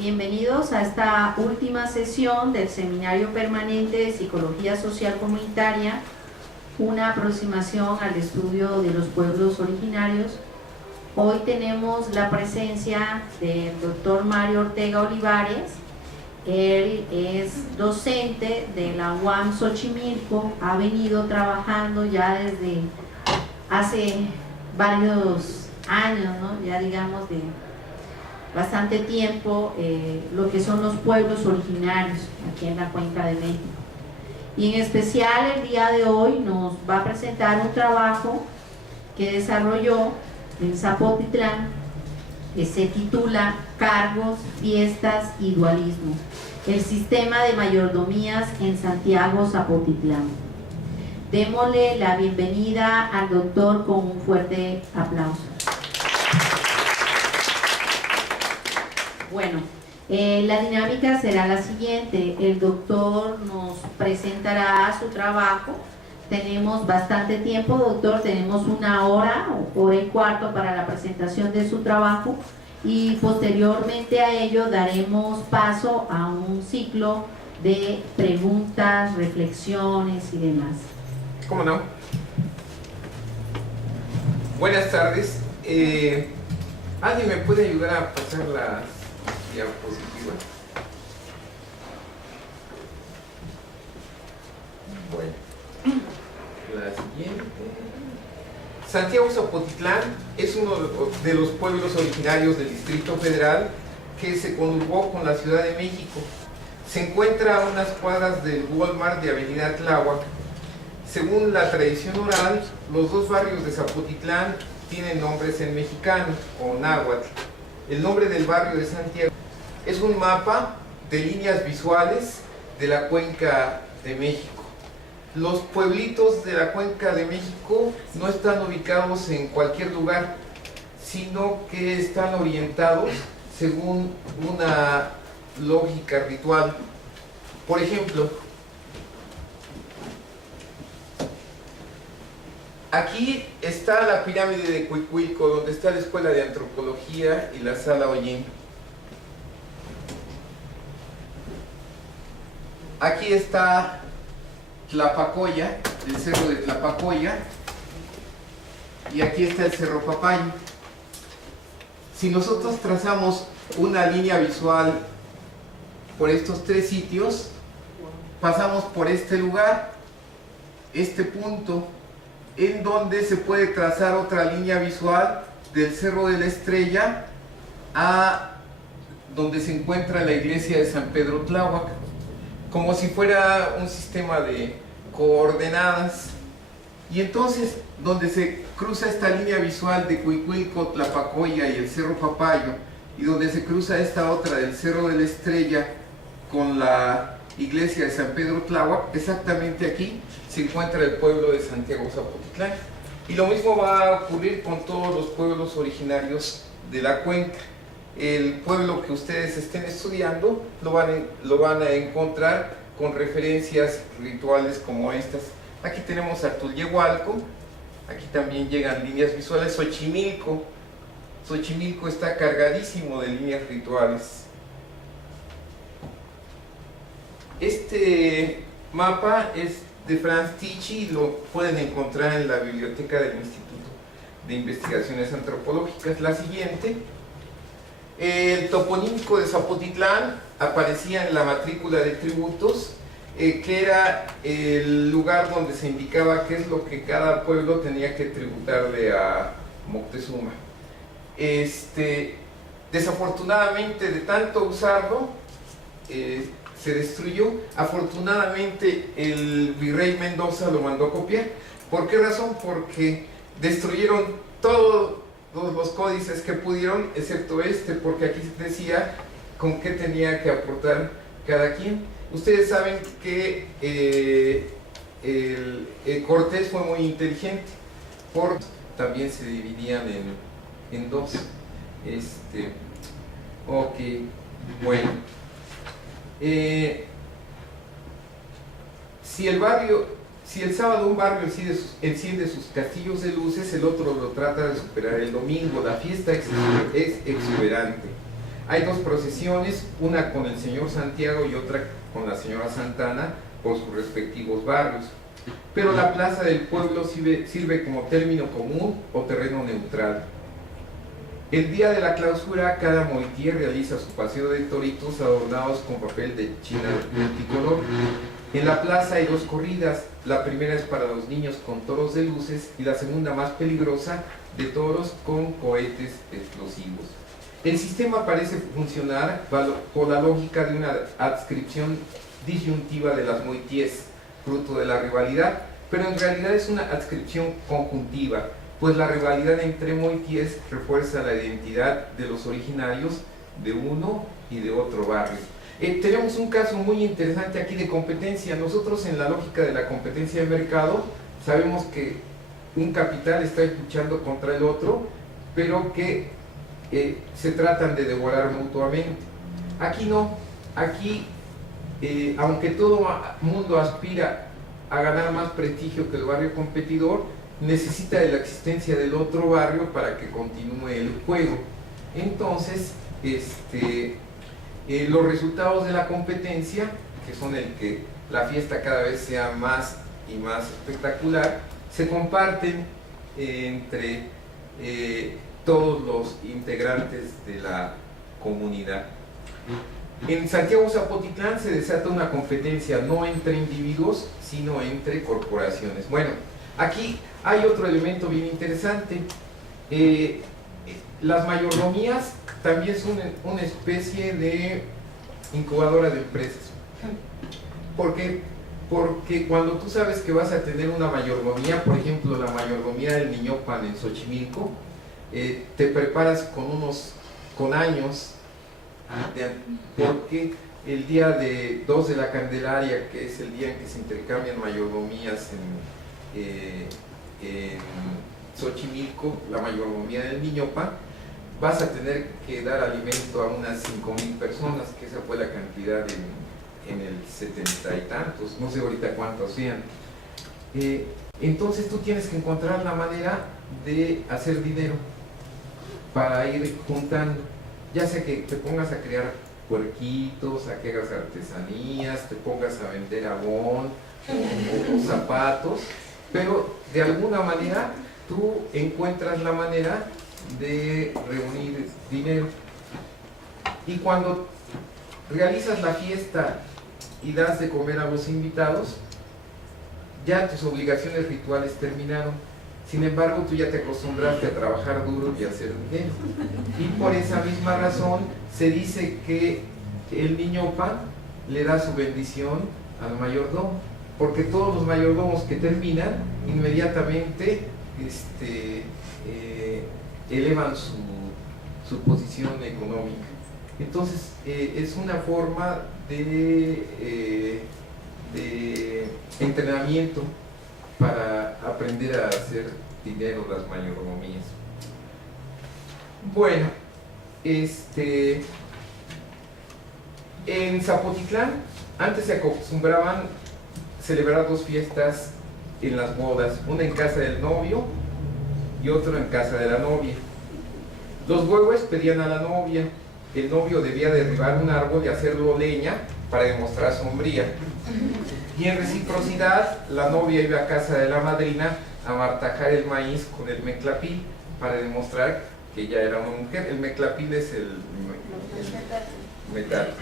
Bienvenidos a esta última sesión del Seminario Permanente de Psicología Social Comunitaria, una aproximación al estudio de los pueblos originarios. Hoy tenemos la presencia del doctor Mario Ortega Olivares. Él es docente de la UAM Xochimilco, ha venido trabajando ya desde hace varios años, ¿no? Ya digamos de bastante tiempo, lo que son los pueblos originarios aquí en la Cuenca de México. Y en especial el día de hoy nos va a presentar un trabajo que desarrolló en Zapotitlán, que se titula Cargos, Fiestas y Dualismo, el sistema de mayordomías en Santiago Zapotitlán. Démosle la bienvenida al doctor con un fuerte aplauso. Bueno, la dinámica será la siguiente: el doctor nos presentará su trabajo. Tenemos bastante tiempo, doctor, tenemos una hora o hora y cuarto para la presentación de su trabajo, y posteriormente a ello daremos paso a un ciclo de preguntas, reflexiones y demás. ¿Cómo no? Buenas tardes. ¿Alguien me puede ayudar a pasar las diapositivas? Bueno, la siguiente. Santiago Zapotitlán es uno de los pueblos originarios del Distrito Federal que se conurbó con la Ciudad de México. Se encuentra a unas cuadras del Walmart de Avenida Tláhuac. Según la tradición oral, los dos barrios de Zapotitlán tienen nombres en mexicano o náhuatl. El nombre del barrio de Santiago es un mapa de líneas visuales de la Cuenca de México. Los pueblitos de la Cuenca de México no están ubicados en cualquier lugar, sino que están orientados según una lógica ritual. Por ejemplo, aquí está la pirámide de Cuicuilco, donde está la Escuela de Antropología y la Sala Hollín. Aquí está Tlapacoya, el cerro de Tlapacoya, y aquí está el Cerro Papayo. Si nosotros trazamos una línea visual por estos tres sitios, pasamos por este lugar, este punto, en donde se puede trazar otra línea visual del Cerro de la Estrella a donde se encuentra la iglesia de San Pedro Tláhuac, como si fuera un sistema de coordenadas. Y entonces, donde se cruza esta línea visual de Cuicuilco, Tlapacoya y el Cerro Papayo, y donde se cruza esta otra del Cerro de la Estrella con la iglesia de San Pedro Tláhuac, exactamente aquí se encuentra el pueblo de Santiago Zapotitlán. Y lo mismo va a ocurrir con todos los pueblos originarios de la cuenca. El pueblo que ustedes estén estudiando lo van a encontrar con referencias rituales como estas. Aquí tenemos a Tulyehualco, aquí también llegan líneas visuales. Xochimilco está cargadísimo de líneas rituales. Este mapa es de Franz Tichy y lo pueden encontrar en la biblioteca del Instituto de Investigaciones Antropológicas. La siguiente, el toponímico de Zapotitlán aparecía en la matrícula de tributos, que era el lugar donde se indicaba qué es lo que cada pueblo tenía que tributarle a Moctezuma. Desafortunadamente, de tanto usarlo, se destruyó. Afortunadamente el virrey Mendoza lo mandó a copiar. ¿Por qué razón? Porque destruyeron todos los códices que pudieron, excepto este, porque aquí decía con qué tenía que aportar cada quien. Ustedes saben que Cortés fue muy inteligente, porque también se dividían en dos. Ok, bueno. Si el sábado un barrio enciende sus castillos de luces, el otro lo trata de superar el domingo. La fiesta es exuberante. Hay dos procesiones, una con el señor Santiago y otra con la señora Santana por sus respectivos barrios. Pero la plaza del pueblo sirve como término común o terreno neutral. El día de la clausura, cada moitié realiza su paseo de toritos adornados con papel de China multicolor. En la plaza hay dos corridas, la primera es para los niños con toros de luces y la segunda, más peligrosa, de toros con cohetes explosivos. El sistema parece funcionar por la lógica de una adscripción disyuntiva de las moitíes, fruto de la rivalidad, pero en realidad es una adscripción conjuntiva, pues la rivalidad entre moitíes refuerza la identidad de los originarios de uno y de otro barrio. Tenemos un caso muy interesante aquí de competencia. Nosotros, en la lógica de la competencia de mercado, sabemos que un capital está luchando contra el otro, pero que se tratan de devorar mutuamente. Aquí no, aquí aunque todo mundo aspira a ganar más prestigio que el barrio competidor, necesita de la existencia del otro barrio para que continúe el juego. Entonces, los resultados de la competencia, que son el que la fiesta cada vez sea más y más espectacular, se comparten entre todos los integrantes de la comunidad. En Santiago Zapotitlán se desata una competencia no entre individuos, sino entre corporaciones. Bueno, aquí hay otro elemento bien interesante. Las mayordomías también son una especie de incubadora de empresas. ¿Por qué? Porque cuando tú sabes que vas a tener una mayordomía, por ejemplo la mayordomía del Niñopan en Xochimilco, te preparas con años, porque el día de 2 de la Candelaria, que es el día en que se intercambian mayordomías en Xochimilco, la mayordomía del Niñopan, vas a tener que dar alimento a unas 5,000 personas, que esa fue la cantidad en el 70 y tantos, no sé ahorita cuántos sean. Entonces tú tienes que encontrar la manera de hacer dinero para ir juntando, ya sea que te pongas a crear puerquitos, a que hagas artesanías, te pongas a vender abón o zapatos, pero de alguna manera tú encuentras la manera de reunir dinero. Y cuando realizas la fiesta y das de comer a los invitados, ya tus obligaciones rituales terminaron. Sin embargo, tú ya te acostumbraste a trabajar duro y a hacer dinero. Y por esa misma razón se dice que el Niñopan le da su bendición al mayordomo, porque todos los mayordomos que terminan inmediatamente elevan su posición económica. Entonces es una forma de entrenamiento para aprender a hacer dinero las mayordomías. Bueno, en Zapotitlán antes se acostumbraban celebrar 2 fiestas en las bodas, una en casa del novio y otra en casa de la novia. Los huehues pedían a la novia, el novio debía derribar un árbol y hacerlo leña para demostrar su hombría. Y en reciprocidad, la novia iba a casa de la madrina a martajar el maíz con el meclapil para demostrar que ella era una mujer. El meclapil es el metal.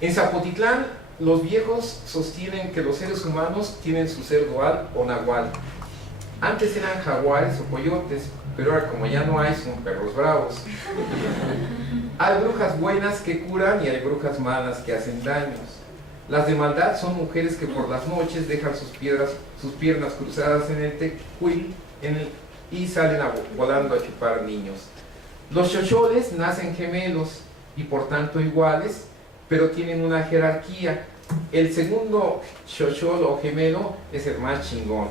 En Zapotitlán, los viejos sostienen que los seres humanos tienen su ser dual o nahual. Antes eran jaguares o coyotes, pero ahora, como ya no hay, son perros bravos. Hay brujas buenas que curan y hay brujas malas que hacen daños. Las de maldad son mujeres que por las noches dejan sus piernas cruzadas en el tecuil y salen volando a chupar niños. Los xocholes nacen gemelos y por tanto iguales, pero tienen una jerarquía. El segundo xochol o gemelo es el más chingón.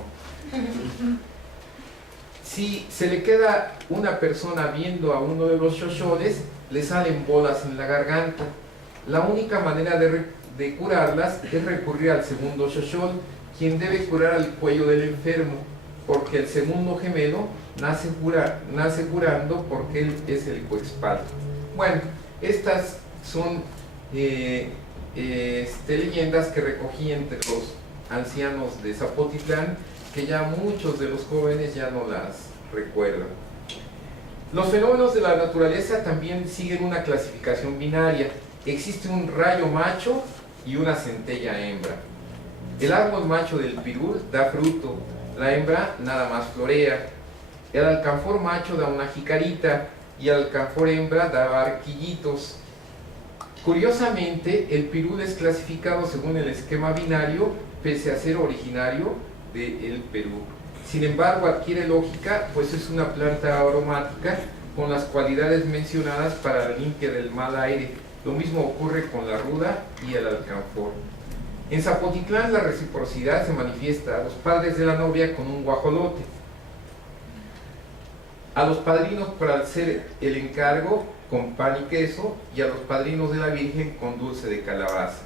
Si se le queda una persona viendo a uno de los xocholes, le salen bolas en la garganta. La única manera de curarlas es recurrir al segundo xochol, quien debe curar el cuello del enfermo, porque el segundo gemelo nace curando porque él es el coexpal. Bueno, Estas son leyendas que recogí entre los ancianos de Zapotitlán, que ya muchos de los jóvenes ya no las recuerdan. Los fenómenos de la naturaleza también siguen una clasificación binaria. Existe un rayo macho y una centella hembra. El árbol macho del pirul da fruto, la hembra nada más florea. El alcanfor macho da una jicarita y el alcanfor hembra da barquillitos. Curiosamente, el pirul es clasificado según el esquema binario, pese a ser originario del Perú. Sin embargo, adquiere lógica, pues es una planta aromática con las cualidades mencionadas para la limpia del mal aire. Lo mismo ocurre con la ruda y el alcanfor. En Zapotitlán la reciprocidad se manifiesta a los padres de la novia con un guajolote, a los padrinos para hacer el encargo con pan y queso, y a los padrinos de la Virgen con dulce de calabaza.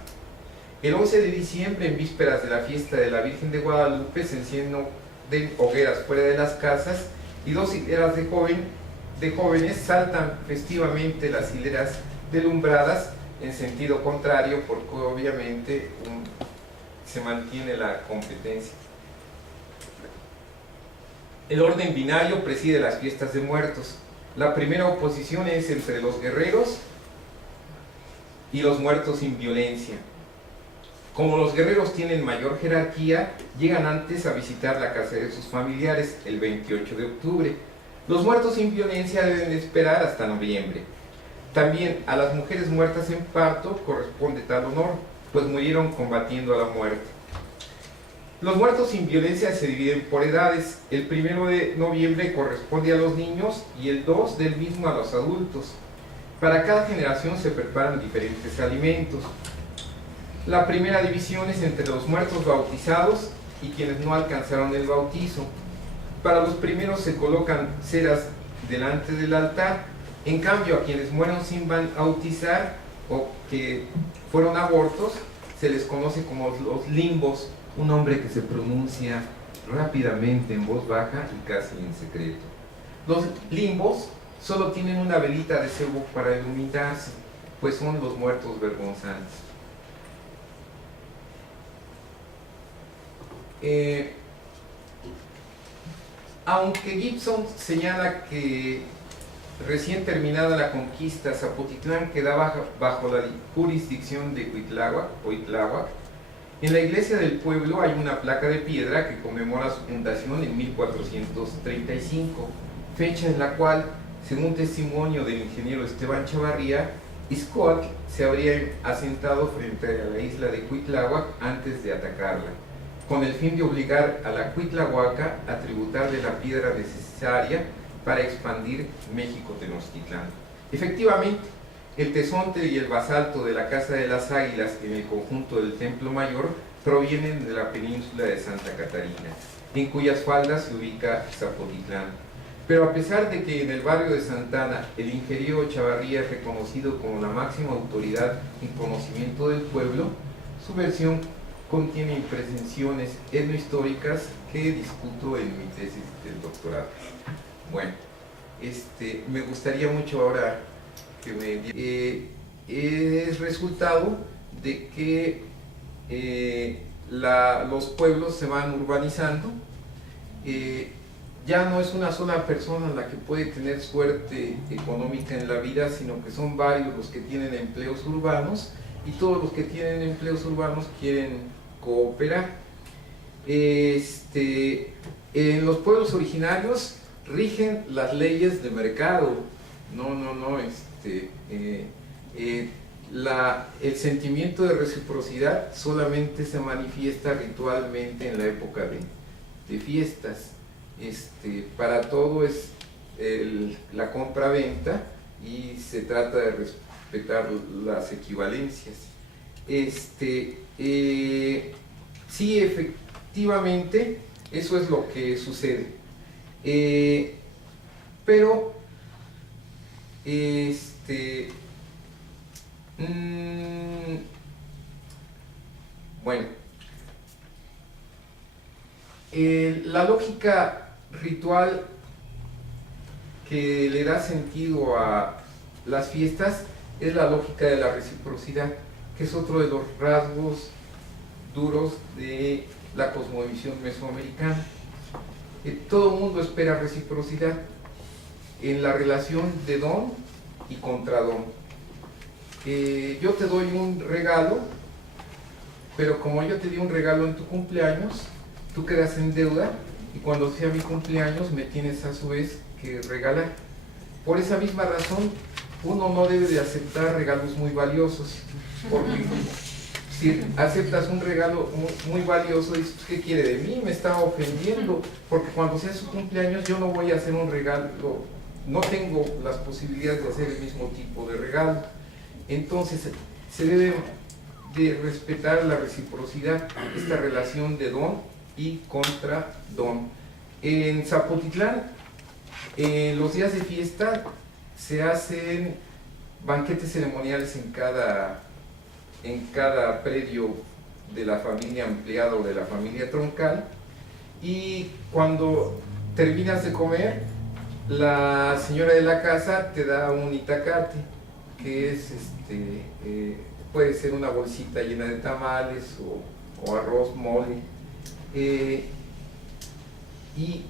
El 11 de diciembre, en vísperas de la fiesta de la Virgen de Guadalupe, se encienden hogueras fuera de las casas y dos hileras de jóvenes saltan festivamente las hileras delumbradas en sentido contrario, porque obviamente se mantiene la competencia. El orden binario preside las fiestas de muertos. La primera oposición es entre los guerreros y los muertos sin violencia. Como los guerreros tienen mayor jerarquía, llegan antes a visitar la casa de sus familiares el 28 de octubre. Los muertos sin violencia deben esperar hasta noviembre. También a las mujeres muertas en parto corresponde tal honor, pues murieron combatiendo a la muerte. Los muertos sin violencia se dividen por edades. El 1 de noviembre corresponde a los niños y el 2 del mismo a los adultos. Para cada generación se preparan diferentes alimentos. La primera división es entre los muertos bautizados y quienes no alcanzaron el bautizo. Para los primeros se colocan ceras delante del altar. En cambio, a quienes mueron sin bautizar o que fueron abortos, se les conoce como los limbos, un nombre que se pronuncia rápidamente en voz baja y casi en secreto. Los limbos solo tienen una velita de cebo para iluminarse, pues son los muertos vergonzantes. Aunque Gibson señala que recién terminada la conquista, Zapotitlán quedaba bajo la jurisdicción de Cuitláhuac, en la iglesia del pueblo hay una placa de piedra que conmemora su fundación en 1435, fecha en la cual, según testimonio del ingeniero Esteban Chavarría, Izcoatl se habría asentado frente a la isla de Cuitláhuac antes de atacarla, con el fin de obligar a la Cuitlahuaca a tributarle la piedra necesaria para expandir México-Tenochtitlán. Efectivamente, el tesontle y el basalto de la Casa de las Águilas en el conjunto del Templo Mayor provienen de la península de Santa Catarina, en cuyas faldas se ubica Zapotitlán. Pero a pesar de que en el barrio de Santana el ingeniero Chavarría es reconocido como la máxima autoridad en conocimiento del pueblo, su versión contiene imprecisiones etnohistóricas que discuto en mi tesis del doctorado. Bueno, me gustaría mucho ahora que es resultado de que los pueblos se van urbanizando. Ya no es una sola persona la que puede tener suerte económica en la vida, sino que son varios los que tienen empleos urbanos, y todos los que tienen empleos urbanos quieren cooperar. En los pueblos originarios rigen las leyes de mercado. El sentimiento de reciprocidad solamente se manifiesta ritualmente en la época de fiestas. Para todo es la compra-venta y se trata de respetar las equivalencias. Sí, efectivamente, eso es lo que sucede. Pero bueno, la lógica ritual que le da sentido a las fiestas es la lógica de la reciprocidad, que es otro de los rasgos duros de la cosmovisión mesoamericana. Todo el mundo espera reciprocidad en la relación de don y contradón. Yo te doy un regalo, pero como yo te di un regalo en tu cumpleaños, tú quedas en deuda y cuando sea mi cumpleaños me tienes a su vez que regalar. Por esa misma razón, uno no debe de aceptar regalos muy valiosos, porque si aceptas un regalo muy valioso, dices, ¿qué quiere de mí? Me está ofendiendo, porque cuando sea su cumpleaños yo no voy a hacer un regalo, no tengo las posibilidades de hacer el mismo tipo de regalo. Entonces se debe de respetar la reciprocidad, esta relación de don y contra don. En Zapotitlán, los días de fiesta se hacen banquetes ceremoniales en cada predio de la familia ampliada o de la familia troncal, y cuando terminas de comer, la señora de la casa te da un itacate, que es puede ser una bolsita llena de tamales o arroz, mole,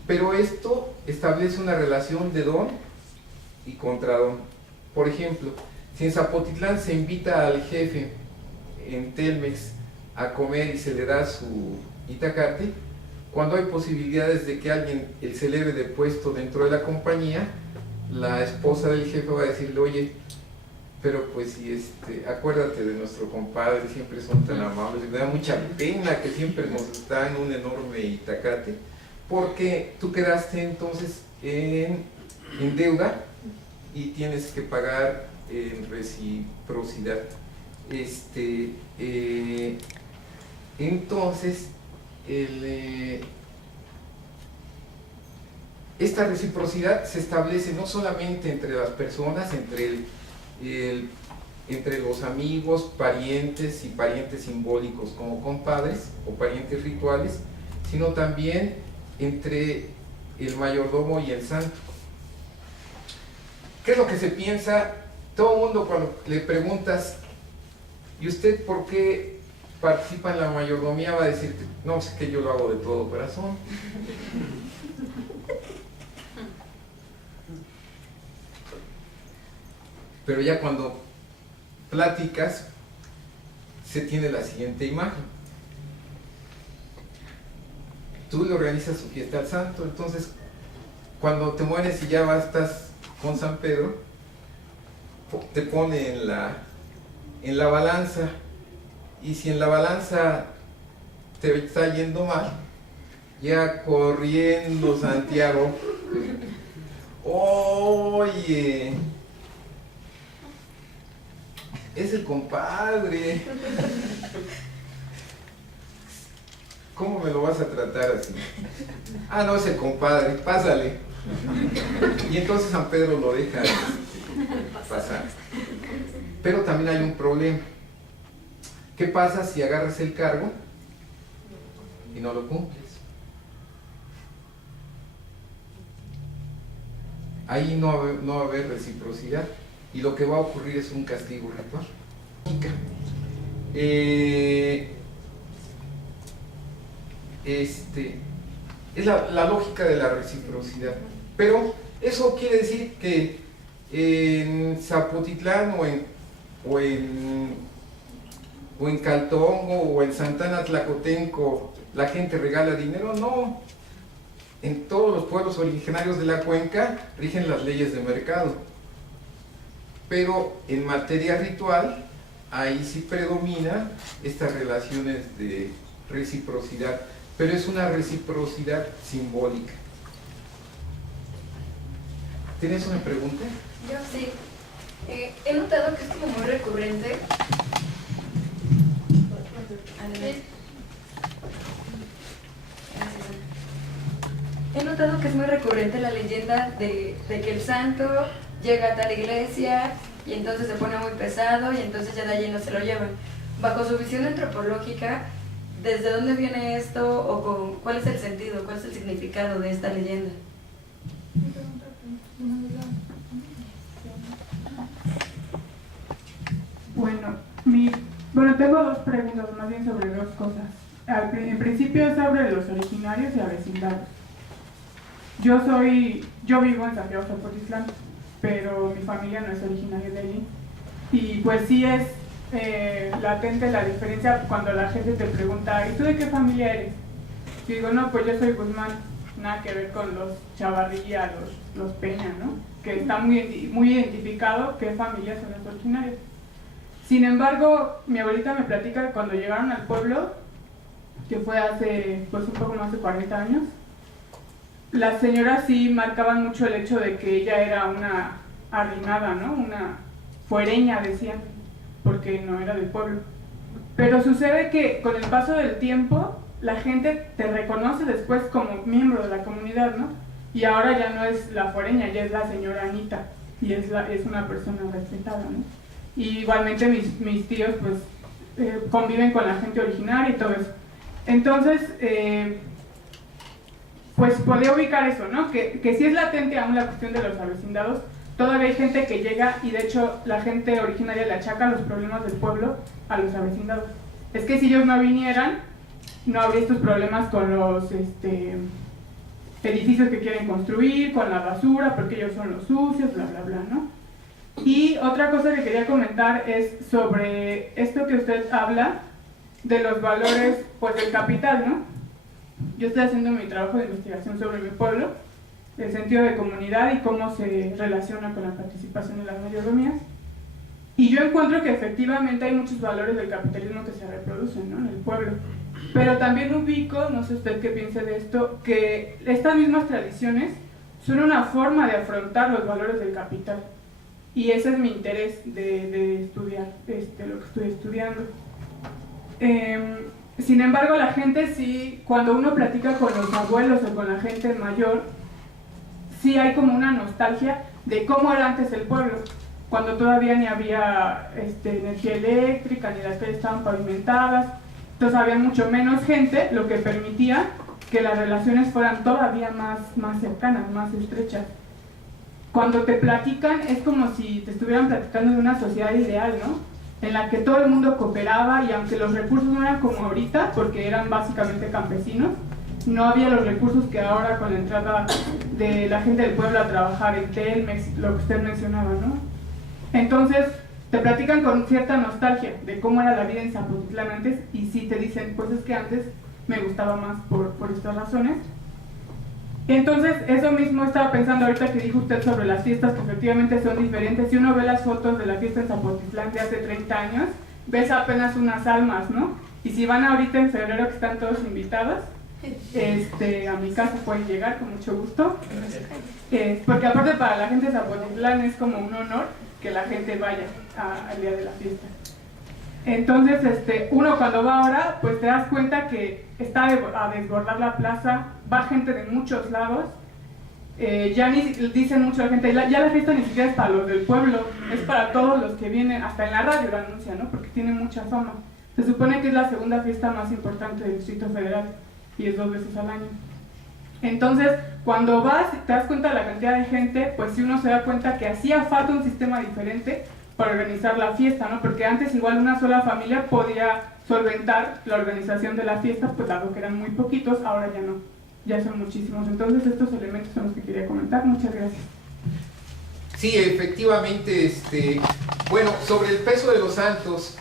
pero esto establece una relación de don y contradón. Por ejemplo, si en Zapotitlán se invita al jefe en Telmex a comer y se le da su itacate, cuando hay posibilidades de que alguien se eleve de puesto dentro de la compañía, la esposa del jefe va a decirle, oye, pero pues si acuérdate de nuestro compadre, siempre son tan amables, me da mucha pena que siempre nos dan un enorme itacate, porque tú quedaste entonces en deuda y tienes que pagar en reciprocidad. Entonces, esta reciprocidad se establece no solamente entre las personas, entre los amigos, parientes y parientes simbólicos como compadres o parientes rituales, sino también entre el mayordomo y el santo. ¿Qué es lo que se piensa? Todo el mundo cuando le preguntas, ¿y usted por qué participa en la mayordomía? Va a decir, no, sé que yo lo hago de todo corazón. Pero ya cuando platicas, se tiene la siguiente imagen. Tú le organizas su fiesta al santo, entonces cuando te mueres y ya estás con San Pedro, te pone en la balanza, y si en la balanza te está yendo mal, ya corriendo Santiago, oye, es el compadre, ¿cómo me lo vas a tratar así? Ah, no, es el compadre, pásale. Y entonces San Pedro lo deja pasar. Pero también hay un problema. ¿Qué pasa si agarras el cargo y no lo cumples? Ahí no va a haber reciprocidad y lo que va a ocurrir es un castigo ritual. Es la lógica de la reciprocidad. Pero eso quiere decir que en Zapotitlán o en Caltongo o en Santana Tlacotenco la gente regala dinero. No, en todos los pueblos originarios de la cuenca rigen las leyes de mercado, pero en materia ritual ahí sí predomina estas relaciones de reciprocidad, pero es una reciprocidad simbólica. ¿Tienes una pregunta? Yo sí. He notado que es como muy recurrente. He notado que es muy recurrente la leyenda de que el santo llega a tal iglesia y entonces se pone muy pesado y entonces ya de allí no se lo llevan. Bajo su visión antropológica, ¿desde dónde viene esto o cuál es el sentido, cuál es el significado de esta leyenda? Bueno, tengo dos preguntas, más bien sobre dos cosas. En principio es sobre los originarios y avecindados. Yo vivo en Santiago Zapotitlán, pero mi familia no es originaria de allí. Y pues sí es latente la diferencia cuando la gente te pregunta, ¿y tú de qué familia eres? Y digo, no, pues yo soy Guzmán, nada que ver con los Chavarría, los Peña, ¿no? Que está muy identificado qué familias son los originarios. Sin embargo, mi abuelita me platica que cuando llegaron al pueblo, que fue hace pues un poco más de 40 años, las señoras sí marcaban mucho el hecho de que ella era una arrimada, ¿no? Una fuereña, decían, porque no era del pueblo. Pero sucede que con el paso del tiempo, la gente te reconoce después como miembro de la comunidad, ¿no? Y ahora ya no es la fuereña, ya es la señora Anita, y es una persona respetada, ¿no? Y igualmente mis tíos pues conviven con la gente originaria y todo eso. Entonces, pues podía ubicar eso, ¿no? Que sí es latente aún la cuestión de los avecindados. Todavía hay gente que llega y de hecho la gente originaria le achaca los problemas del pueblo a los avecindados. Es que si ellos no vinieran, no habría estos problemas con los edificios que quieren construir, con la basura, porque ellos son los sucios, bla, bla, bla, ¿no? Y otra cosa que quería comentar es sobre esto que usted habla de los valores pues del capital, ¿no? Yo estoy haciendo mi trabajo de investigación sobre mi pueblo, el sentido de comunidad y cómo se relaciona con la participación en las mayordomías. Y yo encuentro que efectivamente hay muchos valores del capitalismo que se reproducen, ¿no? En el pueblo. Pero también ubico, no sé usted qué piense de esto, que estas mismas tradiciones son una forma de afrontar los valores del capital. Y ese es mi interés de estudiar lo que estoy estudiando. Sin embargo, la gente sí, cuando uno platica con los abuelos o con la gente mayor, sí hay como una nostalgia de cómo era antes el pueblo, cuando todavía ni había energía eléctrica, ni las calles estaban pavimentadas, entonces había mucho menos gente, lo que permitía que las relaciones fueran todavía más cercanas, más estrechas. Cuando te platican es como si te estuvieran platicando de una sociedad ideal, ¿no? En la que todo el mundo cooperaba y aunque los recursos no eran como ahorita, porque eran básicamente campesinos, no había los recursos que ahora con la entrada de la gente del pueblo a trabajar en Telmex, lo que usted mencionaba, ¿no? Entonces te platican con cierta nostalgia de cómo era la vida en Zapotitlán antes y sí te dicen, pues es que antes me gustaba más por estas razones. Entonces, eso mismo estaba pensando ahorita que dijo usted sobre las fiestas, que efectivamente son diferentes. Si uno ve las fotos de la fiesta en Zapotitlán de hace 30 años, ves apenas unas almas, ¿no? Y si van ahorita en febrero, que están todos invitados, a mi casa pueden llegar con mucho gusto. Porque aparte para la gente de Zapotitlán es como un honor que la gente vaya al día de la fiesta. Entonces, uno cuando va ahora, pues te das cuenta que está a desbordar la plaza, va gente de muchos lados, ya ni dicen mucho la gente, ya la fiesta ni siquiera es para los del pueblo, es para todos los que vienen, hasta en la radio lo anuncian, ¿no? Porque tiene mucha fama. Se supone que es la segunda fiesta más importante del Distrito Federal y es 2 veces al año. Entonces, cuando vas y te das cuenta de la cantidad de gente, pues sí uno se da cuenta que hacía falta un sistema diferente para organizar la fiesta, ¿no? Porque antes igual una sola familia podía solventar la organización de la fiesta, pues dado que eran muy poquitos, ahora ya no, ya son muchísimos. Entonces estos elementos son los que quería comentar. Muchas gracias. Sí, efectivamente, bueno, sobre el peso de los santos,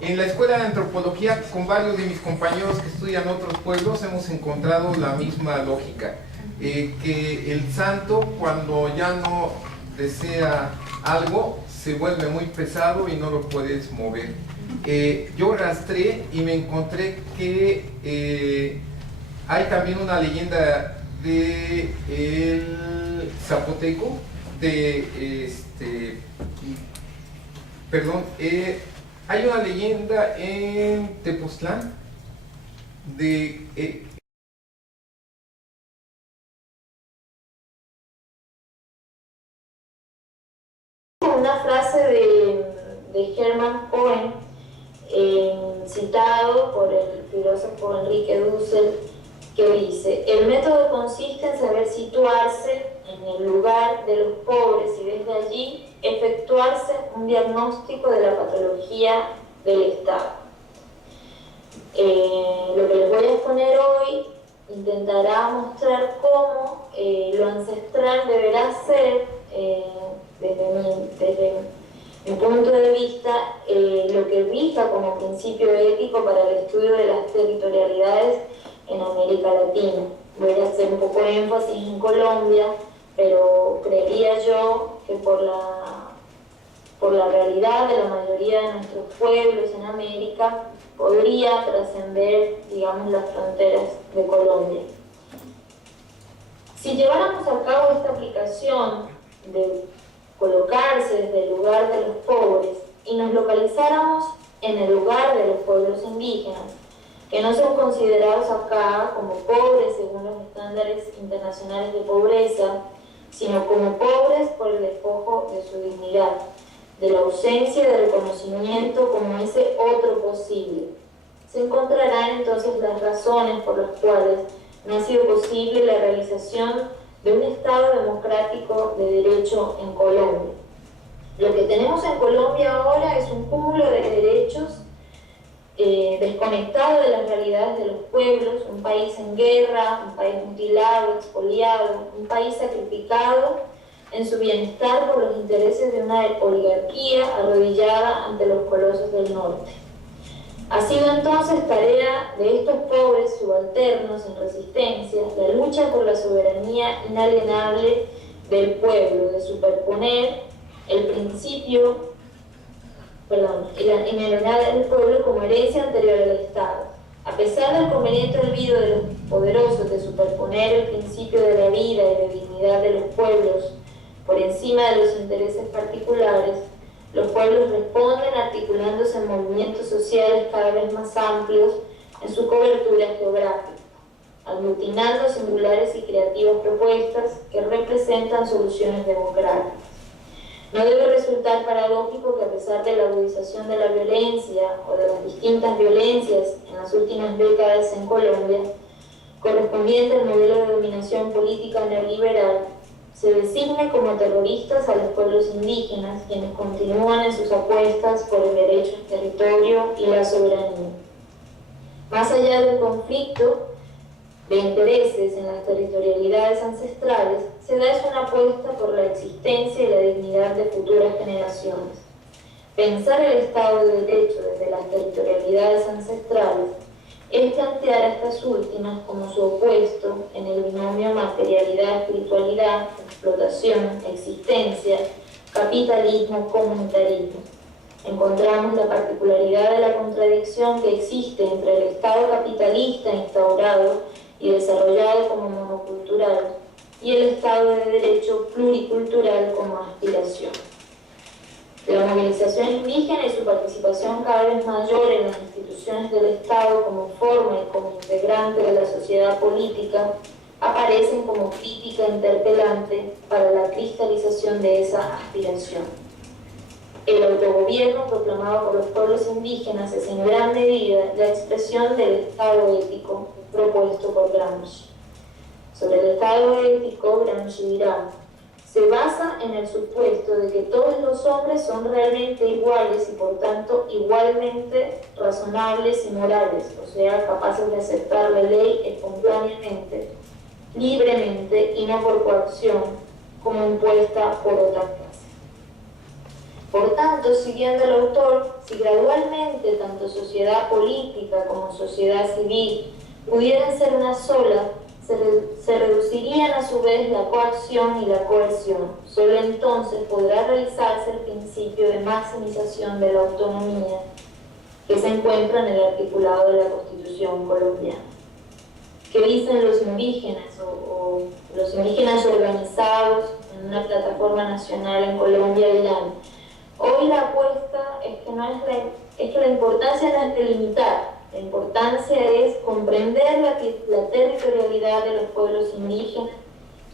en la escuela de antropología, con varios de mis compañeros que estudian otros pueblos, hemos encontrado la misma lógica. Que el santo, cuando ya no desea algo, se vuelve muy pesado y no lo puedes mover. Yo rastré y me encontré que hay también una leyenda de el zapoteco, hay una leyenda en Tepoztlán de una frase de Hermann Cohen, citado por el filósofo Enrique Dussel, que dice: el método consiste en saber situarse en el lugar de los pobres y desde allí efectuarse un diagnóstico de la patología del Estado. Lo que les voy a exponer hoy intentará mostrar cómo lo ancestral deberá ser, desde mi punto de vista, lo que rija como principio ético para el estudio de las territorialidades en América Latina. Voy a hacer un poco de énfasis en Colombia, pero creería yo que por la realidad de la mayoría de nuestros pueblos en América, podría trascender, digamos, las fronteras de Colombia. Si lleváramos a cabo esta aplicación de colocarse desde el lugar de los pobres y nos localizáramos en el lugar de los pueblos indígenas, que no son considerados acá como pobres según los estándares internacionales de pobreza, sino como pobres por el despojo de su dignidad, de la ausencia de reconocimiento como ese otro posible. Se encontrarán entonces las razones por las cuales no ha sido posible la realización de un Estado democrático de derecho en Colombia. Lo que tenemos en Colombia ahora es un cúmulo de derechos desconectado de las realidades de los pueblos, un país en guerra, un país mutilado, expoliado, un país sacrificado en su bienestar por los intereses de una oligarquía arrodillada ante los colosos del norte. Ha sido entonces tarea de estos pobres subalternos en resistencia la lucha por la soberanía inalienable del pueblo, de superponer el principio, inalienable del pueblo como herencia anterior al Estado. A pesar del conveniente olvido de los poderosos de superponer el principio de la vida y de dignidad de los pueblos por encima de los intereses particulares, los pueblos responden articulándose en movimientos sociales cada vez más amplios en su cobertura geográfica, aglutinando singulares y creativas propuestas que representan soluciones democráticas. No debe resultar paradójico que a pesar de la agudización de la violencia o de las distintas violencias en las últimas décadas en Colombia, correspondiente al modelo de dominación política neoliberal, se designe como terroristas a los pueblos indígenas, quienes continúan en sus apuestas por el derecho al territorio y la soberanía. Más allá del conflicto de intereses en las territorialidades ancestrales, se da una apuesta por la existencia y la dignidad de futuras generaciones. Pensar el Estado de Derecho desde las territorialidades ancestrales es plantear a estas últimas como su opuesto en el binomio materialidad-espiritualidad, explotación, existencia, capitalismo-comunitarismo. Encontramos la particularidad de la contradicción que existe entre el Estado capitalista instaurado y desarrollado como monocultural y el Estado de Derecho pluricultural como aspiración. La movilización indígena y su participación cada vez mayor en las instituciones del Estado como forma y como integrante de la sociedad política aparecen como crítica interpelante para la cristalización de esa aspiración. El autogobierno proclamado por los pueblos indígenas es en gran medida la expresión del Estado ético propuesto por Gramsci. Sobre el Estado ético, Gramsci dirá: se basa en el supuesto de que todos los hombres son realmente iguales y por tanto igualmente razonables y morales, o sea, capaces de aceptar la ley espontáneamente, libremente y no por coacción, como impuesta por otra clase. Por tanto, siguiendo el autor, si gradualmente tanto sociedad política como sociedad civil pudieran ser una sola, se reducirían a su vez la coacción y la coerción. Solo entonces podrá realizarse el principio de maximización de la autonomía que se encuentra en el articulado de la Constitución colombiana. ¿Qué dicen los indígenas o los indígenas organizados en una plataforma nacional en Colombia? Dirán: hoy la apuesta es que la importancia no es delimitar. La importancia es comprender la territorialidad de los pueblos indígenas,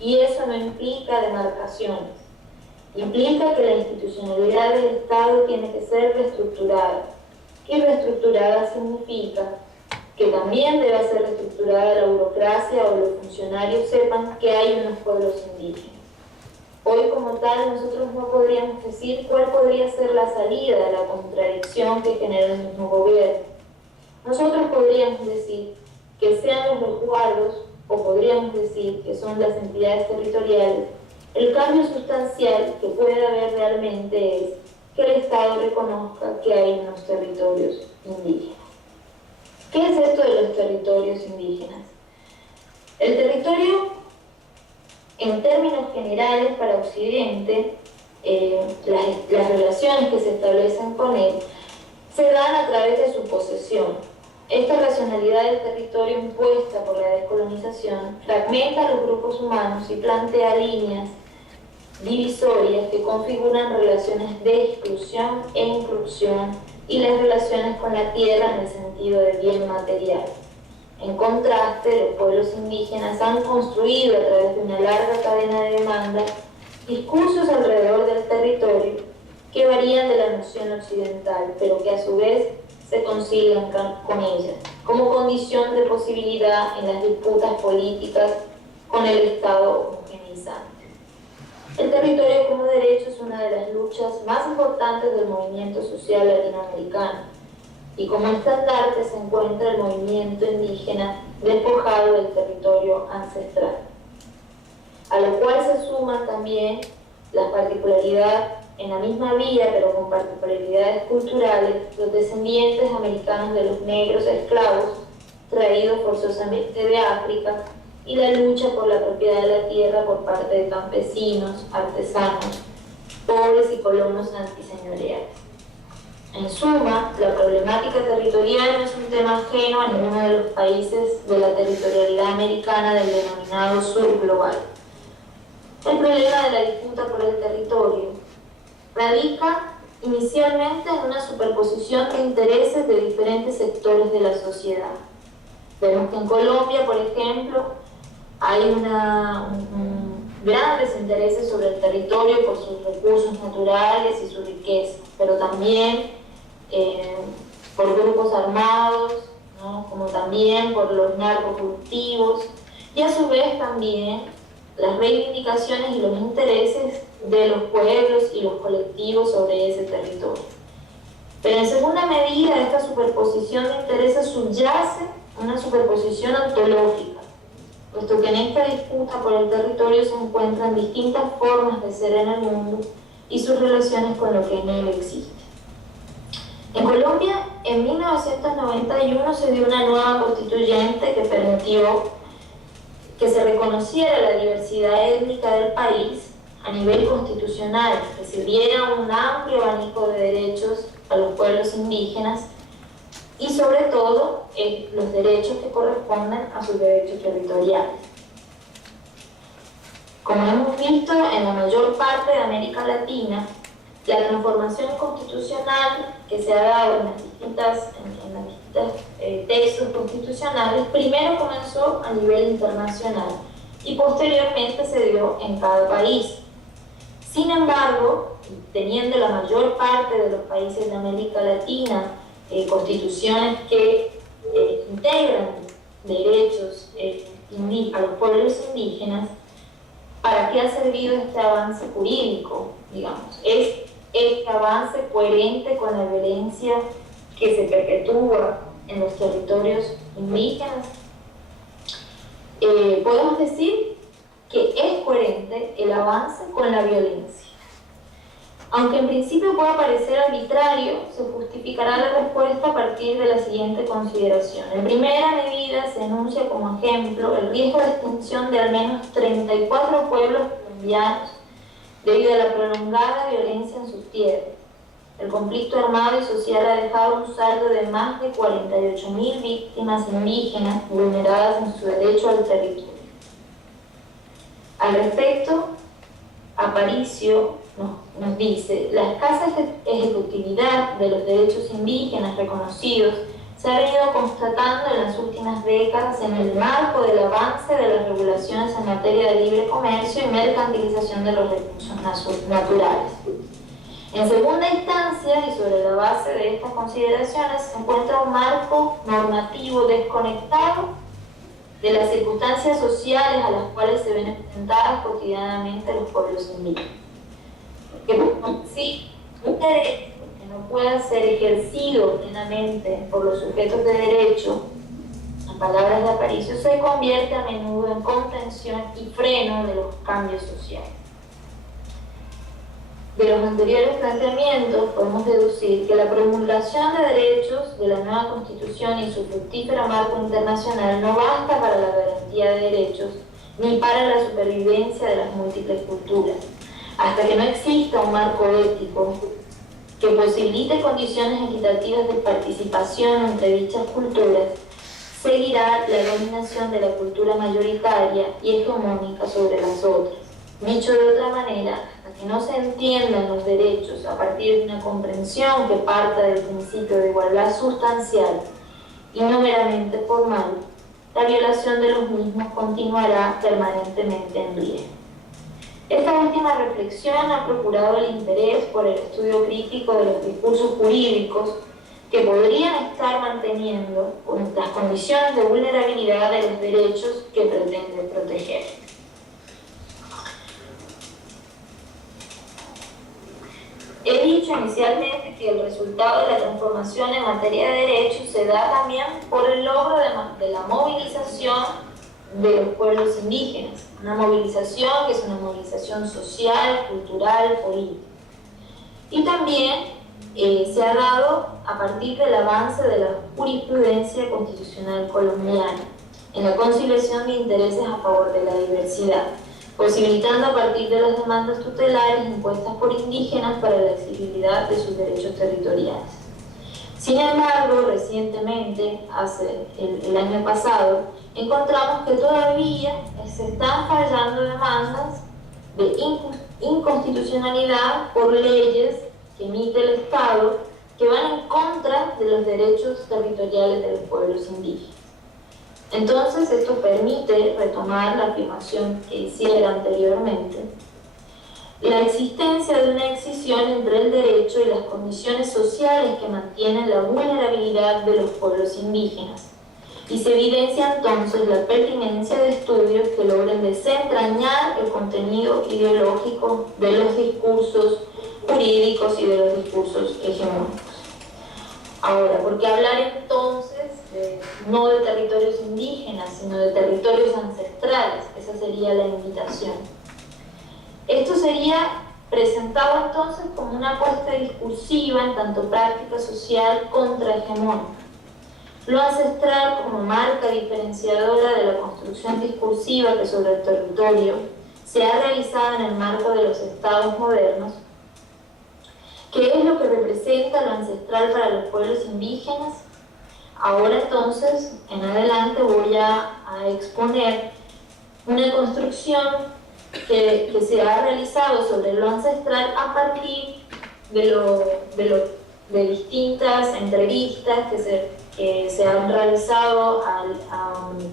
y eso no implica demarcaciones. Implica que la institucionalidad del Estado tiene que ser reestructurada. Y reestructurada significa que también debe ser reestructurada la burocracia burocracia o los funcionarios sepan que hay unos pueblos indígenas. Hoy como tal nosotros no podríamos decir cuál podría ser la salida de la contradicción que genera el mismo gobierno. Nosotros podríamos decir que sean los resguardos, o podríamos decir que son las entidades territoriales. El cambio sustancial que puede haber realmente es que el Estado reconozca que hay unos territorios indígenas. ¿Qué es esto de los territorios indígenas? El territorio, en términos generales para Occidente, las relaciones que se establecen con él se dan a través de su posesión. Esta racionalidad del territorio impuesta por la descolonización fragmenta a los grupos humanos y plantea líneas divisorias que configuran relaciones de exclusión e inclusión y las relaciones con la tierra en el sentido de bien material. En contraste, los pueblos indígenas han construido a través de una larga cadena de demandas discursos alrededor del territorio que varían de la noción occidental, pero que a su vez se concilian con ella, como condición de posibilidad en las disputas políticas con el Estado homogeneizante. El territorio como derecho es una de las luchas más importantes del movimiento social latinoamericano, y como estandarte se encuentra el movimiento indígena despojado del territorio ancestral, a lo cual se suman también las particularidades en la misma vía, pero con particularidades culturales, los descendientes americanos de los negros esclavos traídos forzosamente de África y la lucha por la propiedad de la tierra por parte de campesinos, artesanos, pobres y colonos antiseñoriales. En suma, la problemática territorial no es un tema ajeno a ninguno de los países de la territorialidad americana del denominado sur global. El problema de la disputa por el territorio radica inicialmente en una superposición de intereses de diferentes sectores de la sociedad. Vemos que en Colombia, por ejemplo, hay grandes intereses sobre el territorio por sus recursos naturales y su riqueza, pero también por grupos armados, ¿no? Como también por los narcocultivos, y a su vez también las reivindicaciones y los intereses de los pueblos y los colectivos sobre ese territorio. Pero en segunda medida, esta superposición de intereses subyace una superposición ontológica, puesto que en esta disputa por el territorio se encuentran distintas formas de ser en el mundo y sus relaciones con lo que en él existe. En Colombia, en 1991 se dio una nueva constituyente que permitió que se reconociera la diversidad étnica del país a nivel constitucional, que se diera un amplio abanico de derechos a los pueblos indígenas y sobre todo los derechos que corresponden a sus derechos territoriales. Como hemos visto en la mayor parte de América Latina, la transformación constitucional que se ha dado en los distintos textos constitucionales primero comenzó a nivel internacional y posteriormente se dio en cada país. Sin embargo, teniendo la mayor parte de los países de América Latina constituciones que integran derechos a los pueblos indígenas, ¿para qué ha servido este avance jurídico? Digamos, ¿es este avance coherente con la violencia que se perpetúa en los territorios indígenas? Podemos decir que es coherente el avance con la violencia. Aunque en principio pueda parecer arbitrario, se justificará la respuesta a partir de la siguiente consideración. En primera medida se enuncia como ejemplo el riesgo de extinción de al menos 34 pueblos colombianos debido a la prolongada violencia en sus tierras. El conflicto armado y social ha dejado un saldo de más de 48.000 víctimas indígenas vulneradas en su derecho al territorio. Al respecto, Aparicio nos dice: la escasa ejecutividad de los derechos indígenas reconocidos se ha venido constatando en las últimas décadas en el marco del avance de las regulaciones en materia de libre comercio y mercantilización de los recursos naturales. En segunda instancia, y sobre la base de estas consideraciones, se encuentra un marco normativo desconectado de las circunstancias sociales a las cuales se ven enfrentadas cotidianamente los pueblos indígenas. Que sí, un derecho que no pueda ser ejercido plenamente por los sujetos de derecho, en palabras de Aparicio, se convierte a menudo en contención y freno de los cambios sociales. De los anteriores planteamientos podemos deducir que la promulgación de derechos de la nueva Constitución y su fructífero marco internacional no basta para la garantía de derechos ni para la supervivencia de las múltiples culturas. Hasta que no exista un marco ético que posibilite condiciones equitativas de participación entre dichas culturas, seguirá la dominación de la cultura mayoritaria y hegemónica sobre las otras. Dicho de otra manera, hasta que no se entiendan los derechos a partir de una comprensión que parta del principio de igualdad sustancial y no meramente formal, la violación de los mismos continuará permanentemente en riesgo. Esta última reflexión ha procurado el interés por el estudio crítico de los discursos jurídicos que podrían estar manteniendo las condiciones de vulnerabilidad de los derechos que pretende proteger. He dicho inicialmente que el resultado de la transformación en materia de derechos se da también por el logro de la movilización de los pueblos indígenas, una movilización que es una movilización social, cultural, política. Y también se ha dado a partir del avance de la jurisprudencia constitucional colombiana en la conciliación de intereses a favor de la diversidad, posibilitando a partir de las demandas tutelares impuestas por indígenas para la exigibilidad de sus derechos territoriales. Sin embargo, recientemente, el año pasado, encontramos que todavía se están fallando demandas de inconstitucionalidad por leyes que emite el Estado que van en contra de los derechos territoriales de los pueblos indígenas. Entonces, esto permite retomar la afirmación que hiciera anteriormente, la existencia de una excisión entre el derecho y las condiciones sociales que mantienen la vulnerabilidad de los pueblos indígenas. Y se evidencia entonces la pertinencia de estudios que logren desentrañar el contenido ideológico de los discursos jurídicos y de los discursos hegemónicos. Ahora, ¿por qué hablar entonces no de territorios indígenas, sino de territorios ancestrales? Esa sería la invitación. Esto sería presentado entonces como una apuesta discursiva en tanto práctica social contrahegemónica. Lo ancestral como marca diferenciadora de la construcción discursiva que sobre el territorio se ha realizado en el marco de los estados modernos. ¿Qué es lo que representa lo ancestral para los pueblos indígenas? Ahora entonces, en adelante voy a exponer una construcción que se ha realizado sobre lo ancestral a partir de distintas entrevistas que se han realizado a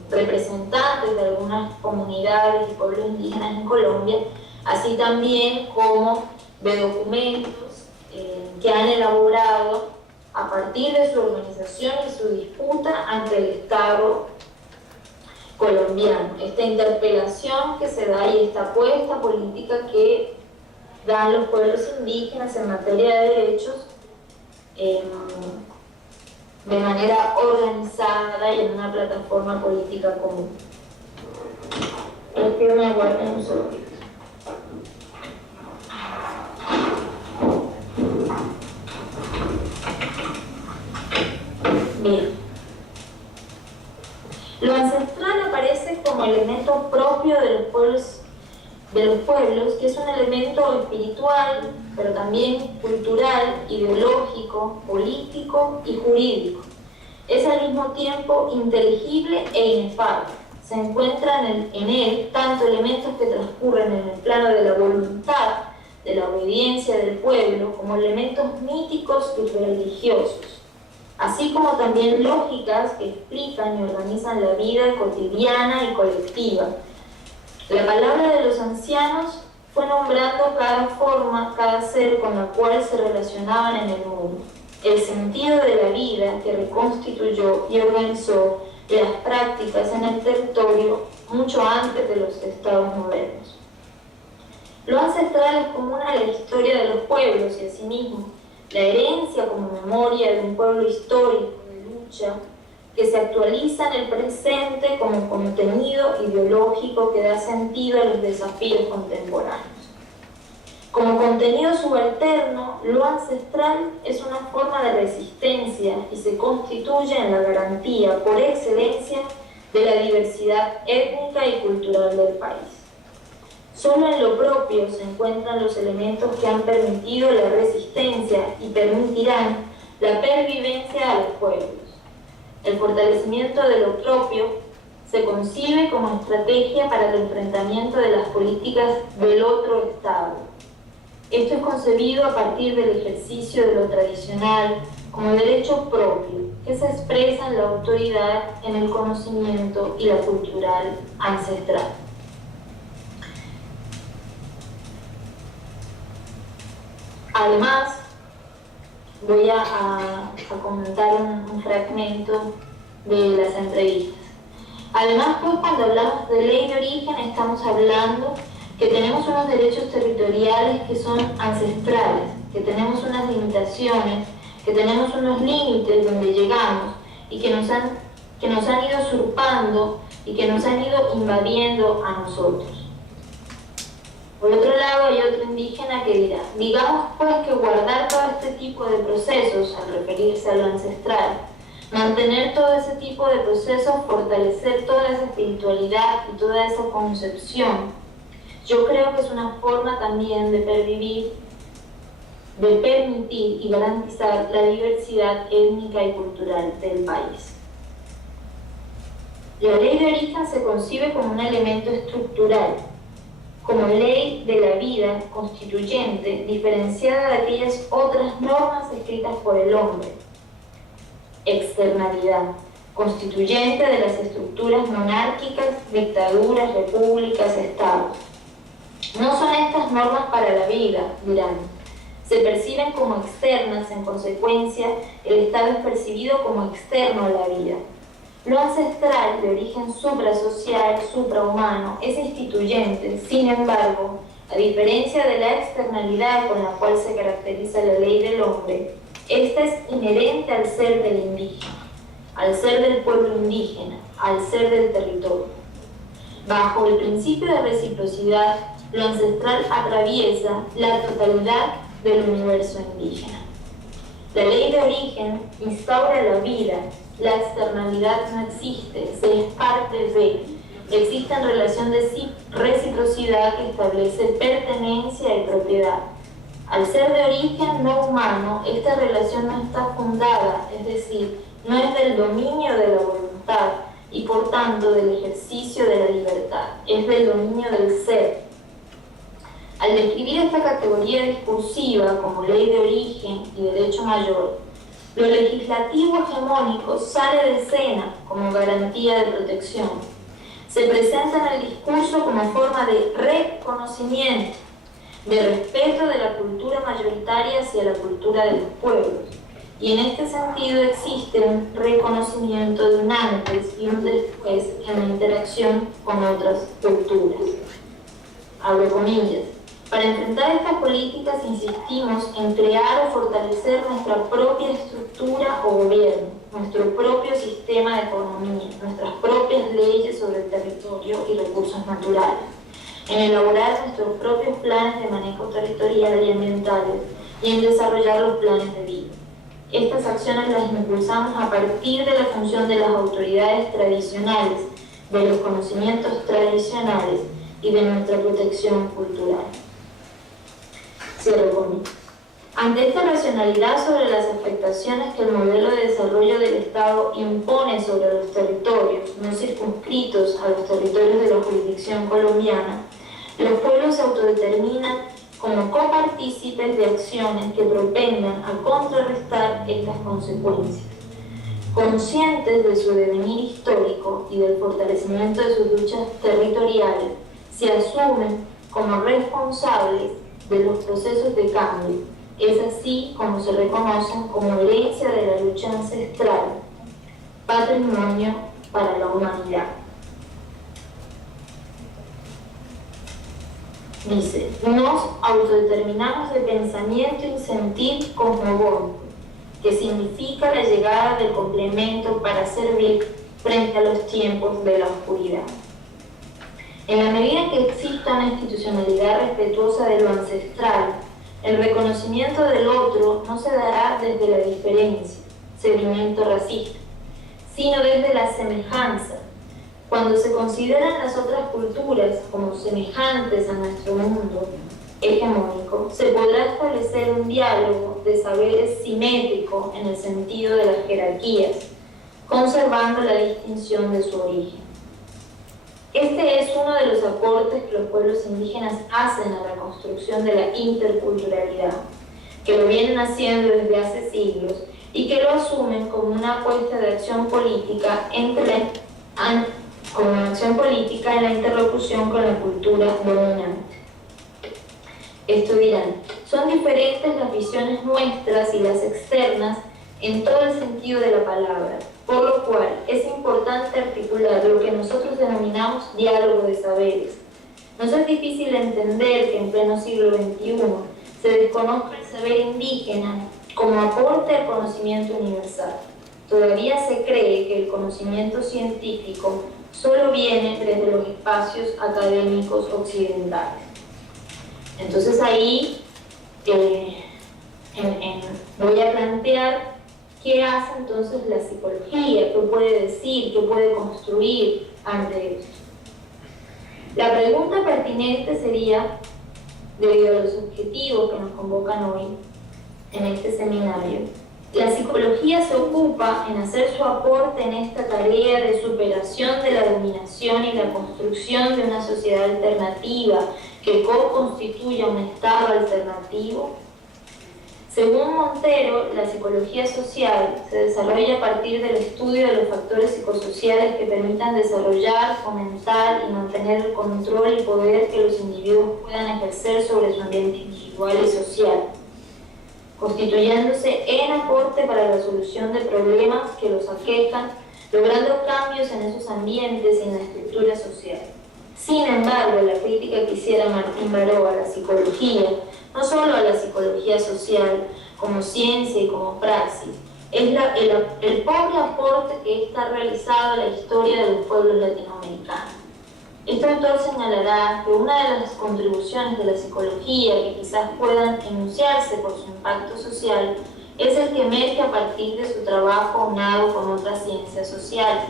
representantes de algunas comunidades y pueblos indígenas en Colombia, así también como de documentos que han elaborado a partir de su organización y su disputa ante el Estado colombiano. Esta interpelación que se da y esta apuesta política que dan los pueblos indígenas en materia de derechos de manera organizada y en una plataforma política común. Les pido me aguarden un segundo. Bien. Lo ancestral aparece como elemento propio de los pueblos, que es un elemento espiritual, pero también cultural, ideológico, político y jurídico. Es al mismo tiempo inteligible e inefable. Se encuentran en él tanto elementos que transcurren en el plano de la voluntad, de la obediencia del pueblo, como elementos míticos y religiosos, así como también lógicas que explican y organizan la vida cotidiana y colectiva. La palabra de los ancianos fue nombrando cada forma, cada ser con la cual se relacionaban en el mundo, el sentido de la vida que reconstituyó y organizó las prácticas en el territorio mucho antes de los estados modernos. Lo ancestral es común a la historia de los pueblos y asimismo la herencia como memoria de un pueblo histórico de lucha que se actualiza en el presente como contenido ideológico que da sentido a los desafíos contemporáneos. Como contenido subalterno, lo ancestral es una forma de resistencia y se constituye en la garantía por excelencia de la diversidad étnica y cultural del país. Solo en lo propio se encuentran los elementos que han permitido la resistencia y permitirán la pervivencia a los pueblos. El fortalecimiento de lo propio se concibe como estrategia para el enfrentamiento de las políticas del otro Estado. Esto es concebido a partir del ejercicio de lo tradicional como derecho propio, que se expresa en la autoridad, en el conocimiento y la cultural ancestral. Además, voy a comentar un fragmento de las entrevistas. Además, pues, cuando hablamos de ley de origen, estamos hablando que tenemos unos derechos territoriales que son ancestrales, que tenemos unas limitaciones, que tenemos unos límites donde llegamos y que nos han ido usurpando y que nos han ido invadiendo a nosotros. Por otro lado, hay otro indígena que dirá, digamos pues que guardar todo este tipo de procesos, al referirse a lo ancestral, mantener todo ese tipo de procesos, fortalecer toda esa espiritualidad y toda esa concepción, yo creo que es una forma también de pervivir, de permitir y garantizar la diversidad étnica y cultural del país. La ley de origen se concibe como un elemento estructural, como ley de la vida constituyente, diferenciada de aquellas otras normas escritas por el hombre. Externalidad, constituyente de las estructuras monárquicas, dictaduras, repúblicas, estados. No son estas normas para la vida, dirán. Se perciben como externas, en consecuencia, el Estado es percibido como externo a la vida. Lo ancestral, de origen suprasocial, suprahumano, es instituyente, sin embargo, a diferencia de la externalidad con la cual se caracteriza la ley del hombre, esta es inherente al ser del indígena, al ser del pueblo indígena, al ser del territorio. Bajo el principio de reciprocidad, lo ancestral atraviesa la totalidad del universo indígena. La ley de origen instaura la vida, la externalidad no existe, se es parte de, existe en relación de reciprocidad que establece pertenencia y propiedad. Al ser de origen no humano, esta relación no está fundada, es decir, no es del dominio de la voluntad y por tanto del ejercicio de la libertad, es del dominio del ser. Al describir esta categoría discursiva como ley de origen y derecho mayor, lo legislativo hegemónico sale de escena como garantía de protección. Se presenta en el discurso como forma de reconocimiento, de respeto de la cultura mayoritaria hacia la cultura de los pueblos. Y en este sentido existe un reconocimiento de un antes y un después en la interacción con otras culturas. Abro comillas. Para enfrentar estas políticas insistimos en crear o fortalecer nuestra propia estructura o gobierno, nuestro propio sistema de economía, nuestras propias leyes sobre el territorio y recursos naturales, en elaborar nuestros propios planes de manejo territorial y ambientales y en desarrollar los planes de vida. Estas acciones las impulsamos a partir de la función de las autoridades tradicionales, de los conocimientos tradicionales y de nuestra protección cultural. Cierro comillas. Ante esta racionalidad sobre las afectaciones que el modelo de desarrollo del Estado impone sobre los territorios, no circunscritos a los territorios de la jurisdicción colombiana, los pueblos se autodeterminan como copartícipes de acciones que propendan a contrarrestar estas consecuencias. Conscientes de su devenir histórico y del fortalecimiento de sus luchas territoriales, se asumen como responsables de los procesos de cambio. Es así como se reconocen como herencia de la lucha ancestral, patrimonio para la humanidad. Dice, nos autodeterminamos de pensamiento y sentir cosmogónico, que significa la llegada del complemento para servir frente a los tiempos de la oscuridad. En la medida en que exista una institucionalidad respetuosa de lo ancestral, el reconocimiento del otro no se dará desde la diferencia, sedimento racista, sino desde la semejanza. Cuando se consideran las otras culturas como semejantes a nuestro mundo hegemónico, se podrá establecer un diálogo de saberes simétrico en el sentido de las jerarquías, conservando la distinción de su origen. Este es uno de los aportes que los pueblos indígenas hacen a la construcción de la interculturalidad, que lo vienen haciendo desde hace siglos y que lo asumen como una apuesta de acción política en la interlocución con la cultura dominante. Esto dirán, son diferentes las visiones nuestras y las externas en todo el sentido de la palabra, por lo cual es importante articular lo que nosotros denominamos diálogo de saberes. Nos es difícil entender que en pleno siglo XXI se desconozca el saber indígena como aporte al conocimiento universal. Todavía se cree que el conocimiento científico solo viene desde los espacios académicos occidentales. Entonces ahí voy a plantear qué hace entonces la psicología, qué puede decir, qué puede construir ante esto. La pregunta pertinente sería, debido a los objetivos que nos convocan hoy en este seminario, la psicología se ocupa en hacer su aporte en esta tarea de superación de la dominación y la construcción de una sociedad alternativa que co-constituya un Estado alternativo. Según Montero, la psicología social se desarrolla a partir del estudio de los factores psicosociales que permitan desarrollar, fomentar y mantener el control y poder que los individuos puedan ejercer sobre su ambiente individual y social, constituyéndose en aporte para la solución de problemas que los aquejan, logrando cambios en esos ambientes y en la estructura social. Sin embargo, la crítica que hiciera Martín Baró a la psicología, no solo a la psicología social como ciencia y como praxis, es el pobre aporte que ésta ha realizado a la historia de los pueblos latinoamericanos. Este autor señalará que una de las contribuciones de la psicología que quizás puedan enunciarse por su impacto social es el que emerge a partir de su trabajo aunado con otras ciencias sociales,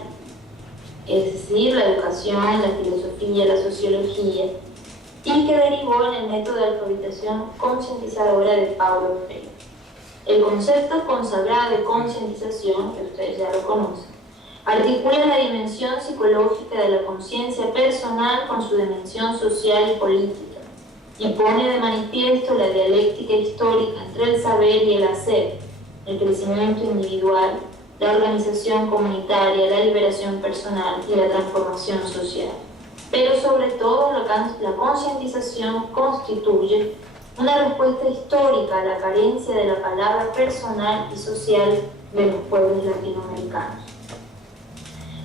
es decir, la educación, la filosofía, la sociología, y que derivó en el método de alfabetización concientizadora de Paulo Freire. El concepto consagrado de concientización, que ustedes ya lo conocen, articula la dimensión psicológica de la conciencia personal con su dimensión social y política, y pone de manifiesto la dialéctica histórica entre el saber y el hacer, el crecimiento individual, la organización comunitaria, la liberación personal y la transformación social. Pero sobre todo la concientización constituye una respuesta histórica a la carencia de la palabra personal y social de los pueblos latinoamericanos.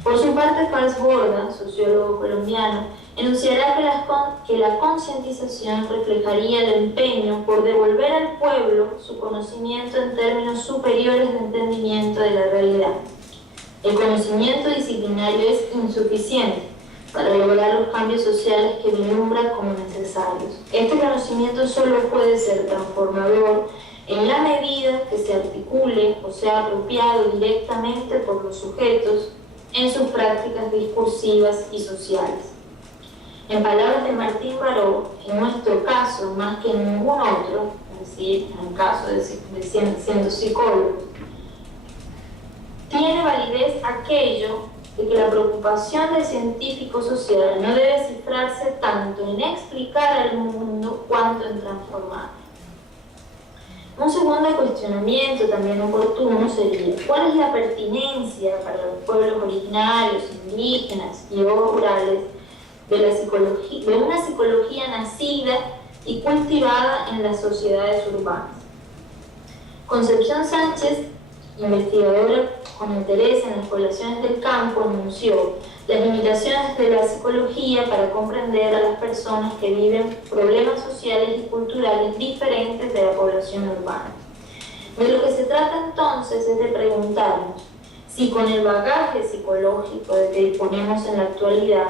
Por su parte, Fals Borda, sociólogo colombiano, enunciará que la concientización reflejaría el empeño por devolver al pueblo su conocimiento en términos superiores de entendimiento de la realidad. El conocimiento disciplinario es insuficiente para lograr los cambios sociales que vislumbra como necesarios. Este conocimiento solo puede ser transformador en la medida que se articule o sea apropiado directamente por los sujetos en sus prácticas discursivas y sociales. En palabras de Martín Baró, en nuestro caso, más que en ningún otro, es decir, en el caso de siendo psicólogos, tiene validez aquello de que la preocupación del científico social no debe cifrarse tanto en explicar al mundo cuanto en transformarlo. Un segundo cuestionamiento también oportuno sería: ¿cuál es la pertinencia para los pueblos originarios, indígenas y rurales de una psicología nacida y cultivada en las sociedades urbanas? Concepción Sánchez investigadora con interés en las poblaciones del campo, enunció las limitaciones de la psicología para comprender a las personas que viven problemas sociales y culturales diferentes de la población urbana. De lo que se trata entonces es de preguntarnos si con el bagaje psicológico de que disponemos en la actualidad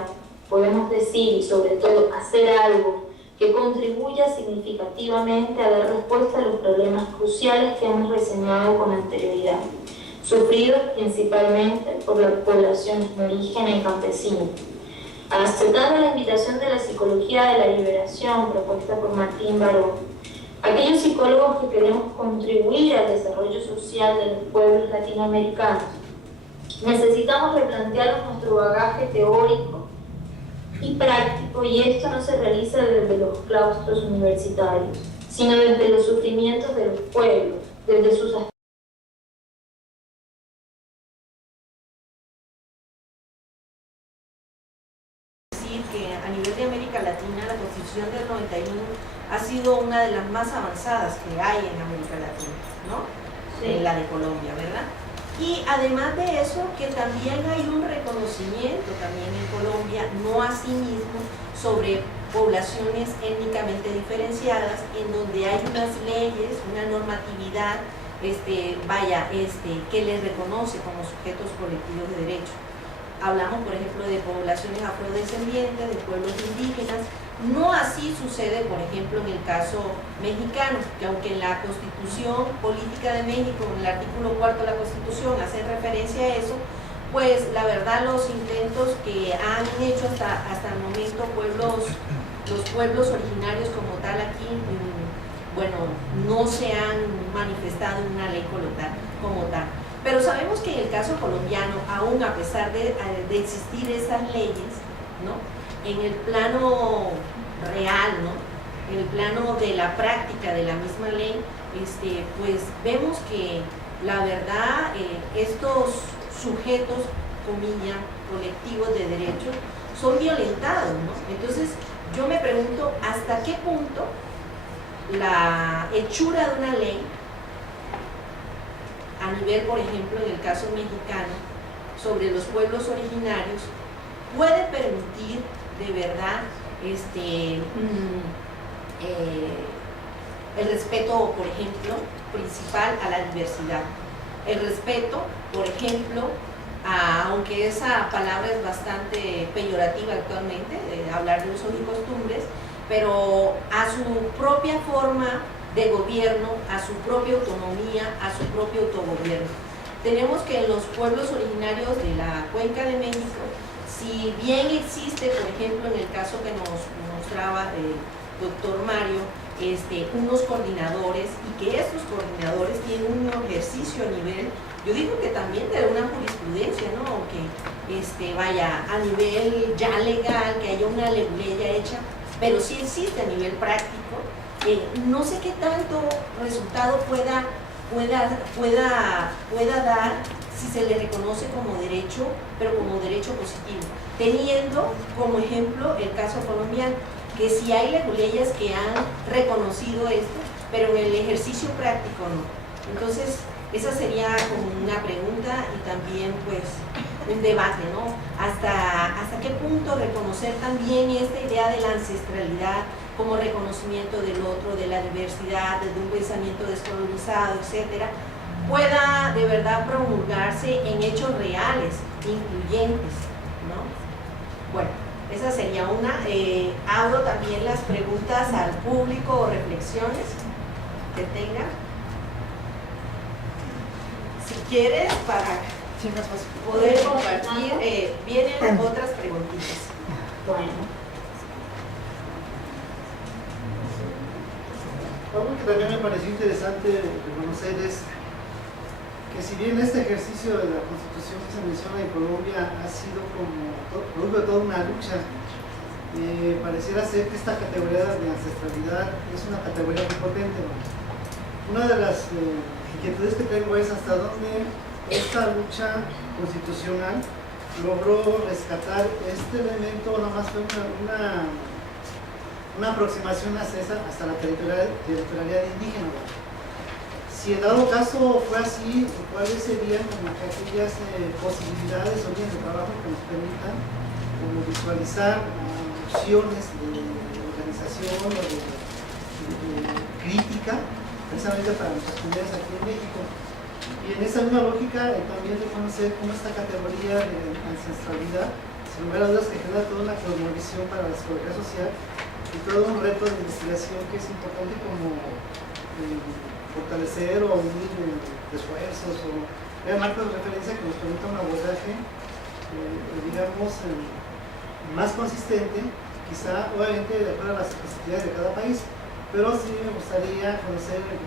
podemos decir y sobre todo hacer algo que contribuya significativamente a dar respuesta a los problemas cruciales que hemos reseñado con anterioridad, sufridos principalmente por las poblaciones indígena y campesina. Aceptando la invitación de la psicología de la liberación propuesta por Martín Baró, aquellos psicólogos que queremos contribuir al desarrollo social de los pueblos latinoamericanos, necesitamos replantearnos nuestro bagaje teórico y práctico, y esto no se realiza desde los claustros universitarios, sino desde los sufrimientos de los pueblos, desde sus aspectos. Decir que a nivel de América Latina la Constitución del 91 ha sido una de las más avanzadas que hay en América Latina, ¿no? Sí. La de Colombia, ¿verdad? Y además de eso, que también hay un reconocimiento también en Colombia, no así mismo, sobre poblaciones étnicamente diferenciadas, en donde hay unas leyes, una normatividad, que les reconoce como sujetos colectivos de derecho. Hablamos, por ejemplo, de poblaciones afrodescendientes, de pueblos indígenas. No así sucede, por ejemplo, en el caso mexicano, que aunque en la Constitución Política de México, en el artículo 4 de la Constitución, hace referencia a eso, pues la verdad los intentos que han hecho hasta el momento los pueblos originarios como tal aquí, bueno, no se han manifestado en una ley como tal. Pero sabemos que en el caso colombiano, aún a pesar de existir esas leyes, ¿no?, en el plano real, ¿no?, en el plano de la práctica de la misma ley, pues vemos que la verdad estos sujetos, comillas, colectivos de derechos, son violentados, ¿no? Entonces yo me pregunto hasta qué punto la hechura de una ley a nivel, por ejemplo, en el caso mexicano, sobre los pueblos originarios, puede permitir de verdad el respeto, por ejemplo, principal a la diversidad. El respeto, por ejemplo, aunque esa palabra es bastante peyorativa actualmente, hablar de usos y costumbres, pero a su propia forma de gobierno, a su propia autonomía, a su propio autogobierno. Tenemos que en los pueblos originarios de la Cuenca de México, si bien existe, por ejemplo, en el caso que nos mostraba el doctor Mario, unos coordinadores, y que estos coordinadores tienen un ejercicio a nivel, yo digo que también de una jurisprudencia, ¿no?, aunque vaya a nivel ya legal, que haya una ley hecha, pero sí existe a nivel práctico. No sé qué tanto resultado pueda dar si se le reconoce como derecho, pero como derecho positivo, teniendo como ejemplo el caso colombiano, que sí hay leyes que han reconocido esto, pero en el ejercicio práctico no. Entonces, esa sería como una pregunta y también pues un debate, ¿no? Hasta qué punto reconocer también esta idea de la ancestralidad como reconocimiento del otro, de la diversidad, de un pensamiento descolonizado, etcétera, pueda de verdad promulgarse en hechos reales, incluyentes, ¿no? Bueno, esa sería una. Abro también las preguntas al público o reflexiones que tengan. Si quieres, para poder compartir, vienen otras preguntitas. Bueno. Algo que también me pareció interesante reconocer es que si bien este ejercicio de la Constitución que se menciona en Colombia ha sido como producto de toda una lucha, pareciera ser que esta categoría de ancestralidad es una categoría muy potente, ¿no? Una de las inquietudes que tengo es hasta dónde esta lucha constitucional logró rescatar este elemento, nada más fue una aproximación hasta la territorialidad indígena. Si en dado caso fue así, ¿cuáles serían como que aquellas posibilidades o líneas de trabajo que nos permitan como visualizar opciones de organización o de crítica precisamente para nuestras comunidades aquí en México? Y en esa misma lógica también reconocer cómo esta categoría de ancestralidad, sin lugar a dudas, que genera toda una cosmovisión para la psicología social y todo un reto de investigación que es importante como fortalecer o unir esfuerzos o crear marcos de referencia que nos permita un abordaje, digamos, más consistente, quizá obviamente de acuerdo a las especificidades de cada país, pero sí me gustaría conocer qué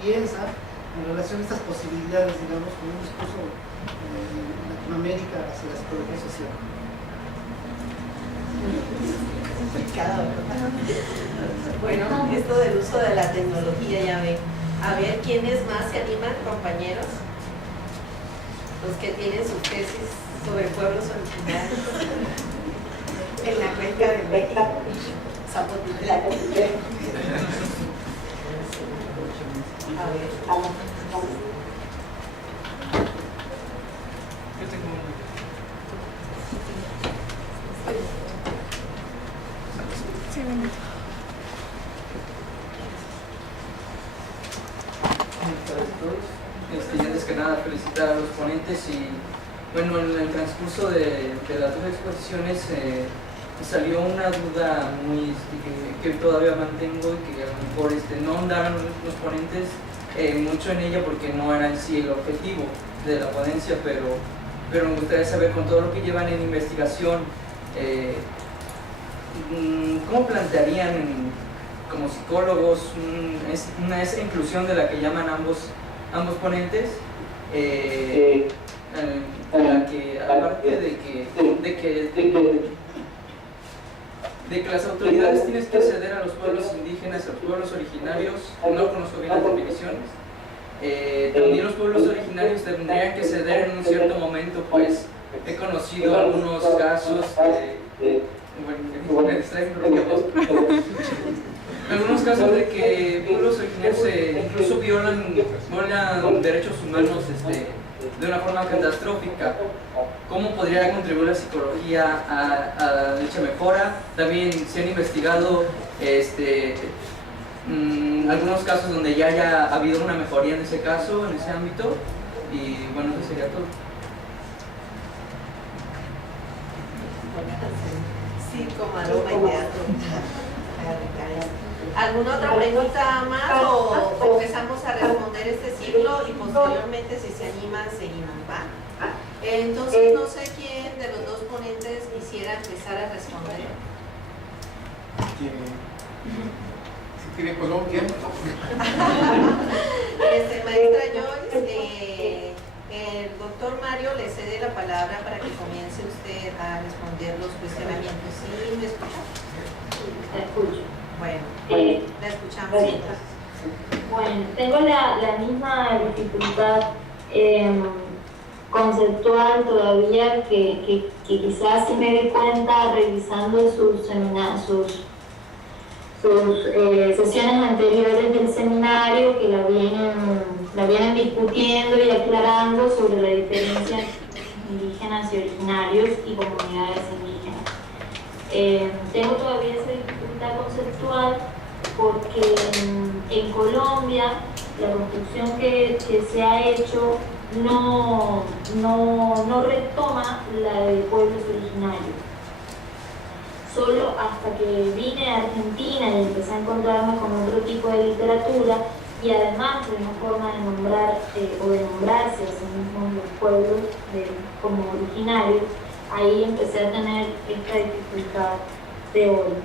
piensa en relación a estas posibilidades, digamos, con un discurso en Latinoamérica hacia la psicología social. Bueno, esto del uso de la tecnología, ya ven. A ver, ¿quiénes más se animan, compañeros? Los que tienen sus tesis sobre pueblos originarios en la cuenca de México, Zapotitlán. A ver. Antes que nada felicitar a los ponentes y bueno, en el transcurso de las dos exposiciones salió una duda muy que todavía mantengo y que a lo mejor no andaron los ponentes mucho en ella porque no era en sí el objetivo de la ponencia, pero me gustaría saber, con todo lo que llevan en investigación, ¿cómo plantearían como psicólogos esa inclusión de la que llaman ambos ponentes? La que aparte de que las autoridades tienen que ceder a los pueblos indígenas, a los pueblos originarios, no conozco bien las definiciones, también los pueblos originarios tendrían que ceder en un cierto momento, pues he conocido algunos casos, algunos casos de que pueblos originarios incluso violan derechos humanos de una forma catastrófica. ¿Cómo podría contribuir la psicología a dicha mejora? También se han investigado algunos casos donde ya haya habido una mejoría en ese caso, en ese ámbito, y bueno, eso sería todo. Circo, maroma y teatro. ¿Alguna otra pregunta más o empezamos a responder este ciclo y posteriormente, si se animan, seguimos, ¿va? Entonces, no sé quién de los dos ponentes quisiera empezar a responder. Si quiere Colombia. Maestra Joyce, el doctor Mario le cede la palabra para que comience usted a responder los cuestionamientos. ¿Sí me escucha? La escucho. Bueno, la escuchamos entonces. Bueno, tengo la misma dificultad conceptual todavía que quizás sí me di cuenta revisando sus sesiones anteriores del seminario, que la vienen discutiendo y aclarando sobre la diferencia entre indígenas y originarios y comunidades indígenas. Tengo todavía esa dificultad conceptual porque en Colombia la construcción que se ha hecho no retoma la de pueblos originarios. Solo hasta que vine a Argentina y empecé a encontrarme con otro tipo de literatura y además de una forma de nombrar o de nombrarse a sí mismos los pueblos como originarios, ahí empecé a tener esta dificultad teórica.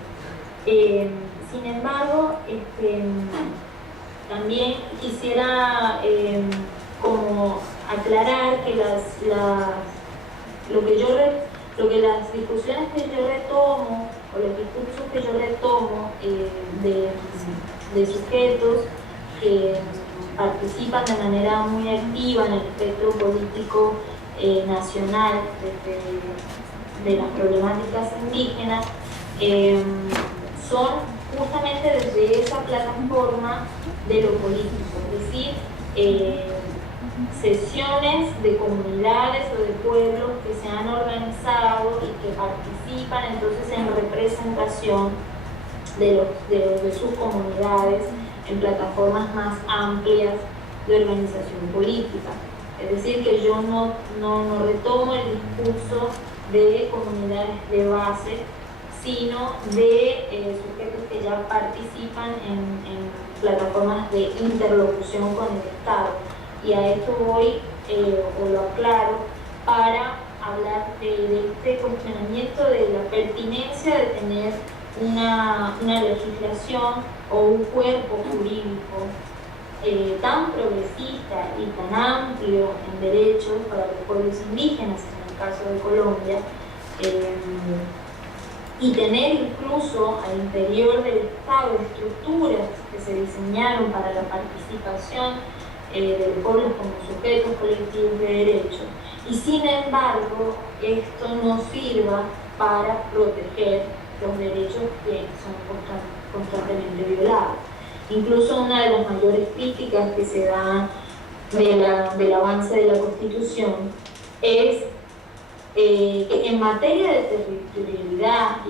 Sin embargo, también quisiera como aclarar que las discusiones que yo retomo o los discursos que yo retomo de sujetos que participan de manera muy activa en el espectro político nacional de las problemáticas indígenas son justamente desde esa plataforma de lo político, es decir, sesiones de comunidades o de pueblos que se han organizado y que participan entonces en representación de sus comunidades en plataformas más amplias de organización política. Es decir, que yo no retomo el discurso de comunidades de base, sino de sujetos que ya participan en plataformas de interlocución con el Estado. Y a esto voy, o lo aclaro, para hablar de este cuestionamiento de la pertinencia de tener una legislación o un cuerpo jurídico tan progresista y tan amplio en derechos para los pueblos indígenas, en el caso de Colombia, y tener incluso al interior del Estado estructuras que se diseñaron para la participación de los pueblos como sujetos colectivos de derechos, y sin embargo esto no sirva para proteger los derechos que son constantemente violados. Incluso una de las mayores críticas que se da del avance de la Constitución es que en materia de territorialidad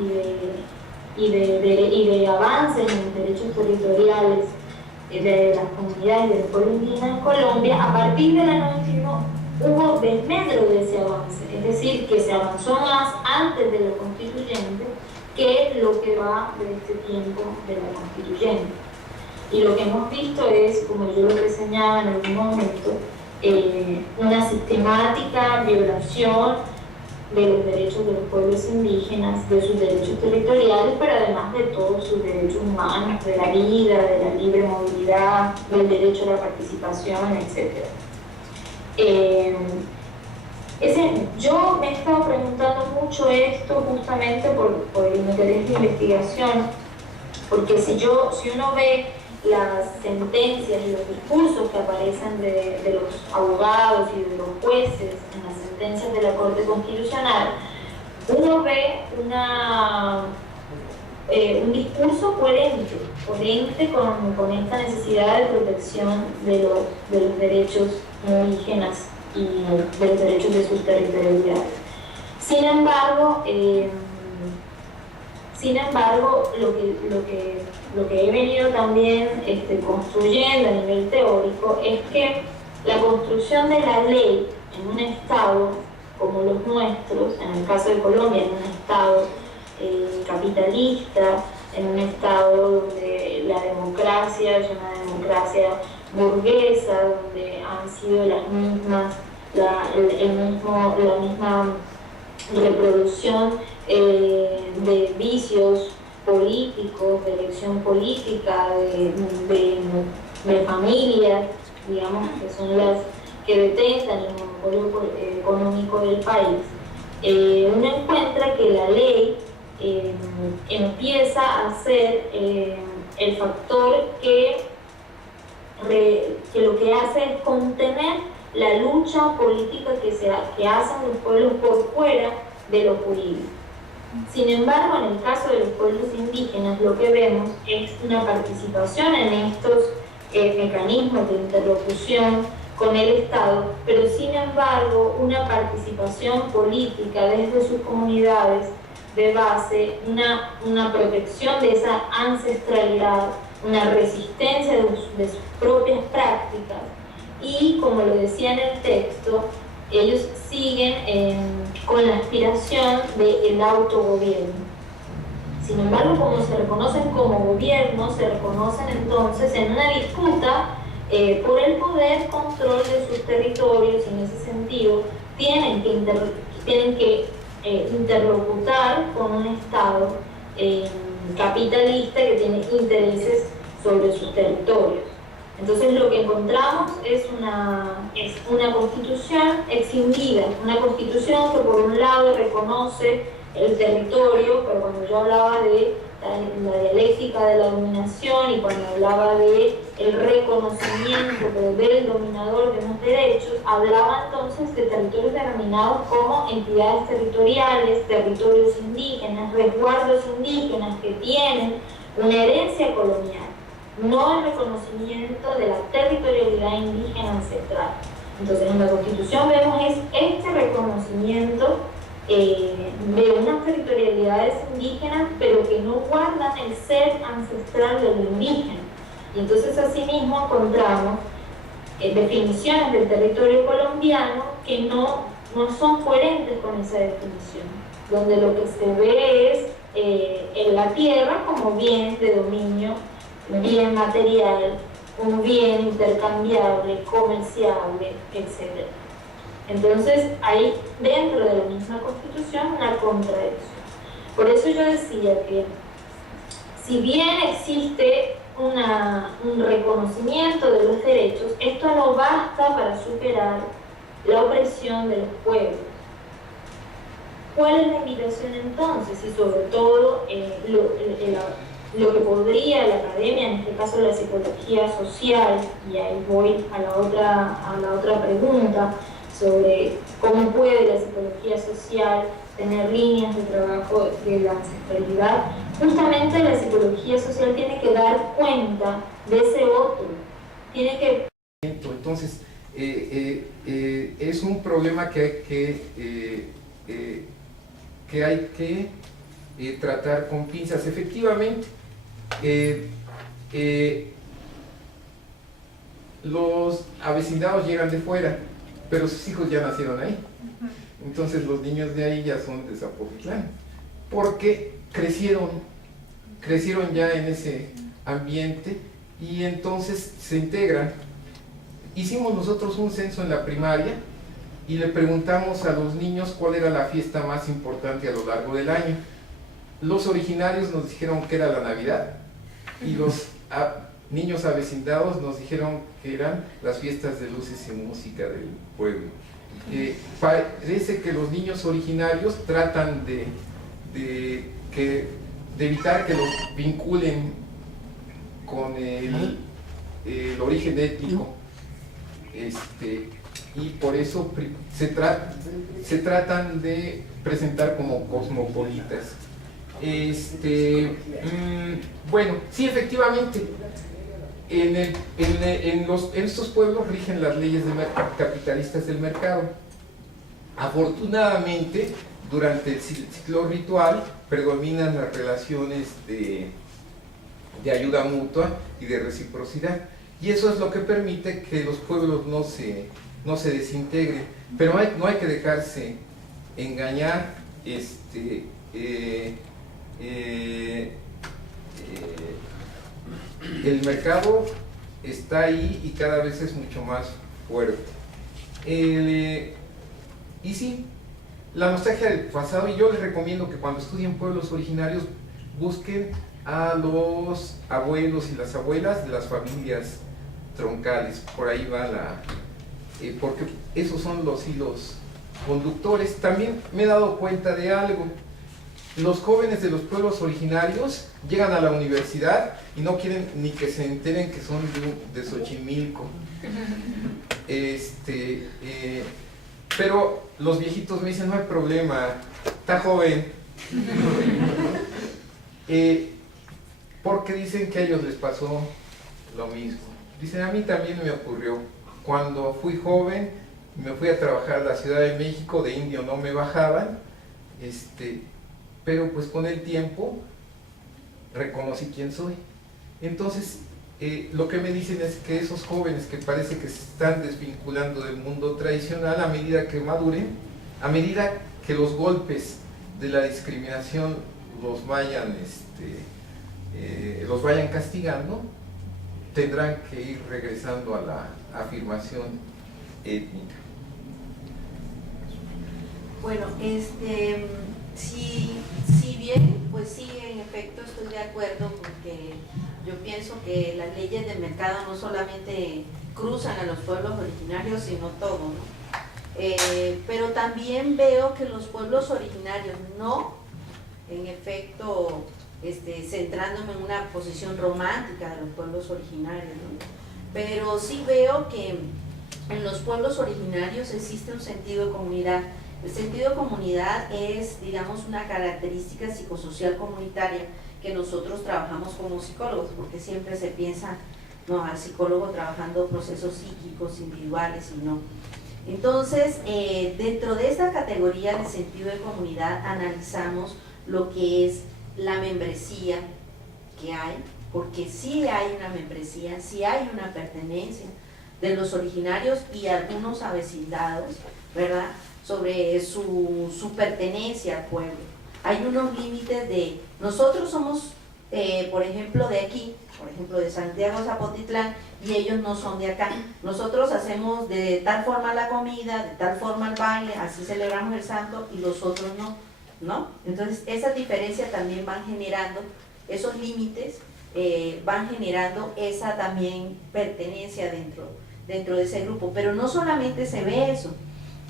y de avances en derechos territoriales de las comunidades del pueblo indígena en Colombia, a partir del año 91 hubo desmedro de ese avance, es decir, que se avanzó más antes de la constituyente que lo que va de este tiempo de la constituyente. Y lo que hemos visto es, como yo lo reseñaba en algún momento, una sistemática violación de los derechos de los pueblos indígenas, de sus derechos territoriales, pero además de todos sus derechos humanos, de la vida, de la libre movilidad, del derecho a la participación, etc. Yo me he estado preguntando mucho esto justamente por el interés de investigación, porque si uno ve las sentencias y los discursos que aparecen de los abogados y de los jueces en las sentencias de la Corte Constitucional, uno ve un discurso coherente con esta necesidad de protección de los derechos indígenas y de los derechos de sus territorialidades. Sin embargo, lo que he venido también construyendo a nivel teórico es que la construcción de la ley en un Estado como los nuestros, en el caso de Colombia, en un Estado capitalista, en un Estado donde la democracia es una democracia burguesa, donde han sido la misma reproducción de vicios políticos, de elección política, de familias, digamos, que son las que detentan el monopolio económico del país, uno encuentra que la ley empieza a ser el factor que lo que hace es contener la lucha política que hacen los pueblos por fuera de lo jurídico. Sin embargo, en el caso de los pueblos indígenas, lo que vemos es una participación en estos mecanismos de interlocución con el Estado, pero sin embargo una participación política desde sus comunidades de base, una protección de esa ancestralidad, una resistencia de sus propias prácticas, y como lo decía en el texto, ellos siguen con la aspiración del autogobierno. Sin embargo, como se reconocen como gobierno, se reconocen entonces en una disputa por el poder, control de sus territorios, y en ese sentido tienen que interlocutar con un Estado capitalista que tiene intereses sobre sus territorios. Entonces lo que encontramos es una constitución extinguida, una constitución que por un lado reconoce el territorio, pero cuando yo hablaba de la dialéctica de la dominación y cuando hablaba de el reconocimiento del dominador de unos derechos, hablaba entonces de territorios denominados como entidades territoriales, territorios indígenas, resguardos indígenas que tienen una herencia colonial, no el reconocimiento de la territorialidad indígena ancestral. Entonces en la Constitución vemos este reconocimiento de unas territorialidades indígenas, pero que no guardan el ser ancestral del indígena. Y entonces asimismo encontramos definiciones del territorio colombiano que no son coherentes con esa definición, donde lo que se ve es en la tierra como bien de dominio, bien material, un bien intercambiable, comerciable, etc. Entonces hay dentro de la misma Constitución una contradicción. Por eso yo decía que si bien existe un reconocimiento de los derechos, esto no basta para superar la opresión de los pueblos. ¿Cuál es la invitación entonces? Y sobre todo lo que podría la academia, en este caso la psicología social, y ahí voy a la otra pregunta sobre cómo puede la psicología social tener líneas de trabajo de la ancestralidad. Justamente la psicología social tiene que dar cuenta de ese otro, tiene que... Entonces, es un problema que hay que tratar con pinzas. Efectivamente, los avecindados llegan de fuera, pero sus hijos ya nacieron ahí. Entonces los niños de ahí ya son de Zapotitlán, porque crecieron ya en ese ambiente y entonces se integran. Hicimos nosotros un censo en la primaria y le preguntamos a los niños cuál era la fiesta más importante a lo largo del año. Los originarios nos dijeron que era la Navidad y los niños avecindados nos dijeron que eran las fiestas de luces y música del pueblo. Parece que los niños originarios tratan de evitar que los vinculen con el origen étnico, y por eso se tratan de presentar como cosmopolitas. Bueno, sí, efectivamente, en estos pueblos rigen las leyes capitalistas del mercado. Afortunadamente, durante el ciclo ritual predominan las relaciones de ayuda mutua y de reciprocidad, y eso es lo que permite que los pueblos no se desintegren. Pero no hay que dejarse engañar. El mercado está ahí y cada vez es mucho más fuerte. Y sí, la nostalgia del pasado, y yo les recomiendo que cuando estudien pueblos originarios busquen a los abuelos y las abuelas de las familias troncales. Por ahí va porque esos son los hilos conductores. También me he dado cuenta de algo. Los jóvenes de los pueblos originarios llegan a la universidad y no quieren ni que se enteren que son de Xochimilco. Pero los viejitos me dicen, no hay problema, está joven. Porque dicen que a ellos les pasó lo mismo. Dicen, a mí también me ocurrió. Cuando fui joven, me fui a trabajar a la Ciudad de México, de indio no me bajaban, pero pues con el tiempo reconocí quién soy. Entonces, lo que me dicen es que esos jóvenes que parece que se están desvinculando del mundo tradicional, a medida que maduren, a medida que los golpes de la discriminación los vayan castigando, tendrán que ir regresando a la afirmación étnica. Bueno, si bien, pues sí, en efecto estoy de acuerdo, porque yo pienso que las leyes del mercado no solamente cruzan a los pueblos originarios, sino todo, ¿no? Pero también veo que los pueblos originarios, no, en efecto, centrándome en una posición romántica de los pueblos originarios, ¿no? Pero sí veo que en los pueblos originarios existe un sentido de comunidad El sentido de comunidad es, digamos, una característica psicosocial comunitaria que nosotros trabajamos como psicólogos, porque siempre se piensa, no, al psicólogo trabajando procesos psíquicos individuales y no. Entonces, dentro de esta categoría de sentido de comunidad analizamos lo que es la membresía que hay, porque sí hay una membresía, sí hay una pertenencia de los originarios y algunos avecindados, ¿verdad?, sobre su pertenencia al pueblo. Hay unos límites de, nosotros somos, por ejemplo, de aquí, por ejemplo, de Santiago Zapotitlán, y ellos no son de acá. Nosotros hacemos de tal forma la comida, de tal forma el baile, así celebramos el santo, y los otros no, ¿no? Entonces, esas diferencias también van generando, esos límites van generando esa también pertenencia dentro de ese grupo. Pero no solamente se ve eso.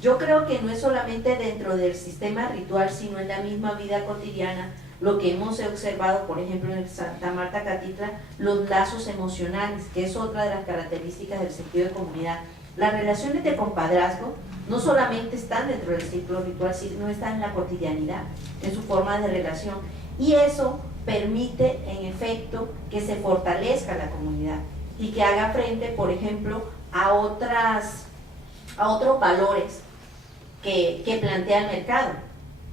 Yo creo que no es solamente dentro del sistema ritual, sino en la misma vida cotidiana, lo que hemos observado, por ejemplo, en Santa Marta Catitla, los lazos emocionales, que es otra de las características del sentido de comunidad. Las relaciones de compadrazgo no solamente están dentro del ciclo ritual, sino están en la cotidianidad, en su forma de relación. Y eso permite, en efecto, que se fortalezca la comunidad y que haga frente, por ejemplo, a otros valores que plantea el mercado,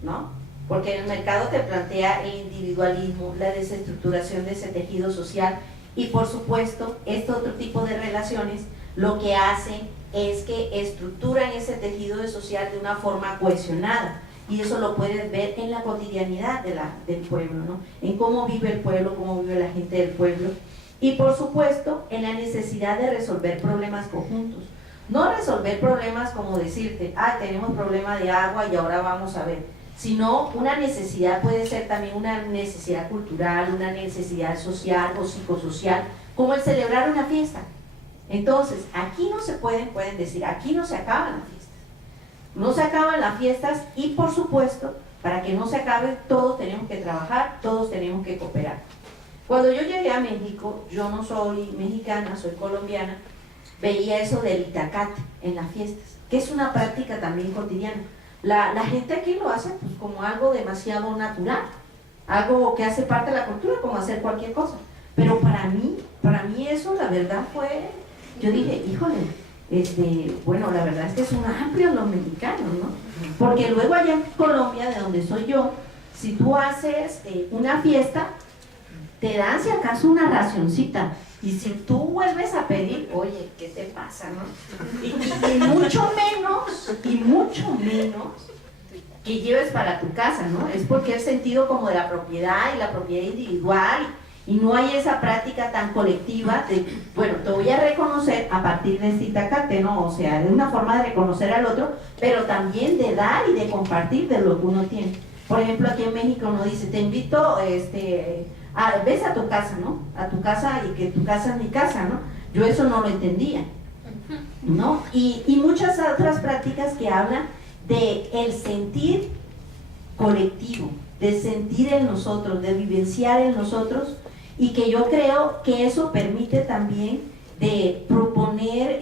¿no? Porque el mercado te plantea el individualismo, la desestructuración de ese tejido social y, por supuesto, este otro tipo de relaciones lo que hacen es que estructuran ese tejido social de una forma cohesionada, y eso lo puedes ver en la cotidianidad del pueblo, ¿no? En cómo vive el pueblo, cómo vive la gente del pueblo, y por supuesto en la necesidad de resolver problemas conjuntos. No resolver problemas como decirte, tenemos problema de agua y ahora vamos a ver, sino una necesidad puede ser también una necesidad cultural, una necesidad social o psicosocial, como el celebrar una fiesta. Entonces, aquí no se pueden decir, aquí no se acaban las fiestas. No se acaban las fiestas y, por supuesto, para que no se acabe, todos tenemos que trabajar, todos tenemos que cooperar. Cuando yo llegué a México, yo no soy mexicana, soy colombiana, veía eso del itacate en las fiestas, que es una práctica también cotidiana. La gente aquí lo hace pues, como algo demasiado natural, algo que hace parte de la cultura, como hacer cualquier cosa. Pero para mí eso la verdad fue, yo dije, híjole, bueno, la verdad es que son amplios los mexicanos, ¿no? Porque luego allá en Colombia, de donde soy yo, si tú haces una fiesta, te dan si acaso una racioncita. Y si tú vuelves a pedir, oye, ¿qué te pasa, no? Y mucho menos que lleves para tu casa, ¿no? Es porque el sentido como de la propiedad y la propiedad individual, y no hay esa práctica tan colectiva de, bueno, te voy a reconocer a partir de este itacate, ¿no? O sea, de una forma de reconocer al otro, pero también de dar y de compartir de lo que uno tiene. Por ejemplo, aquí en México uno dice, te invito, ves a tu casa, ¿no? A tu casa y que tu casa es mi casa, ¿no? Yo eso no lo entendía, ¿no? Y muchas otras prácticas que hablan de el sentir colectivo, de sentir en nosotros, de vivenciar en nosotros, y que yo creo que eso permite también de proponer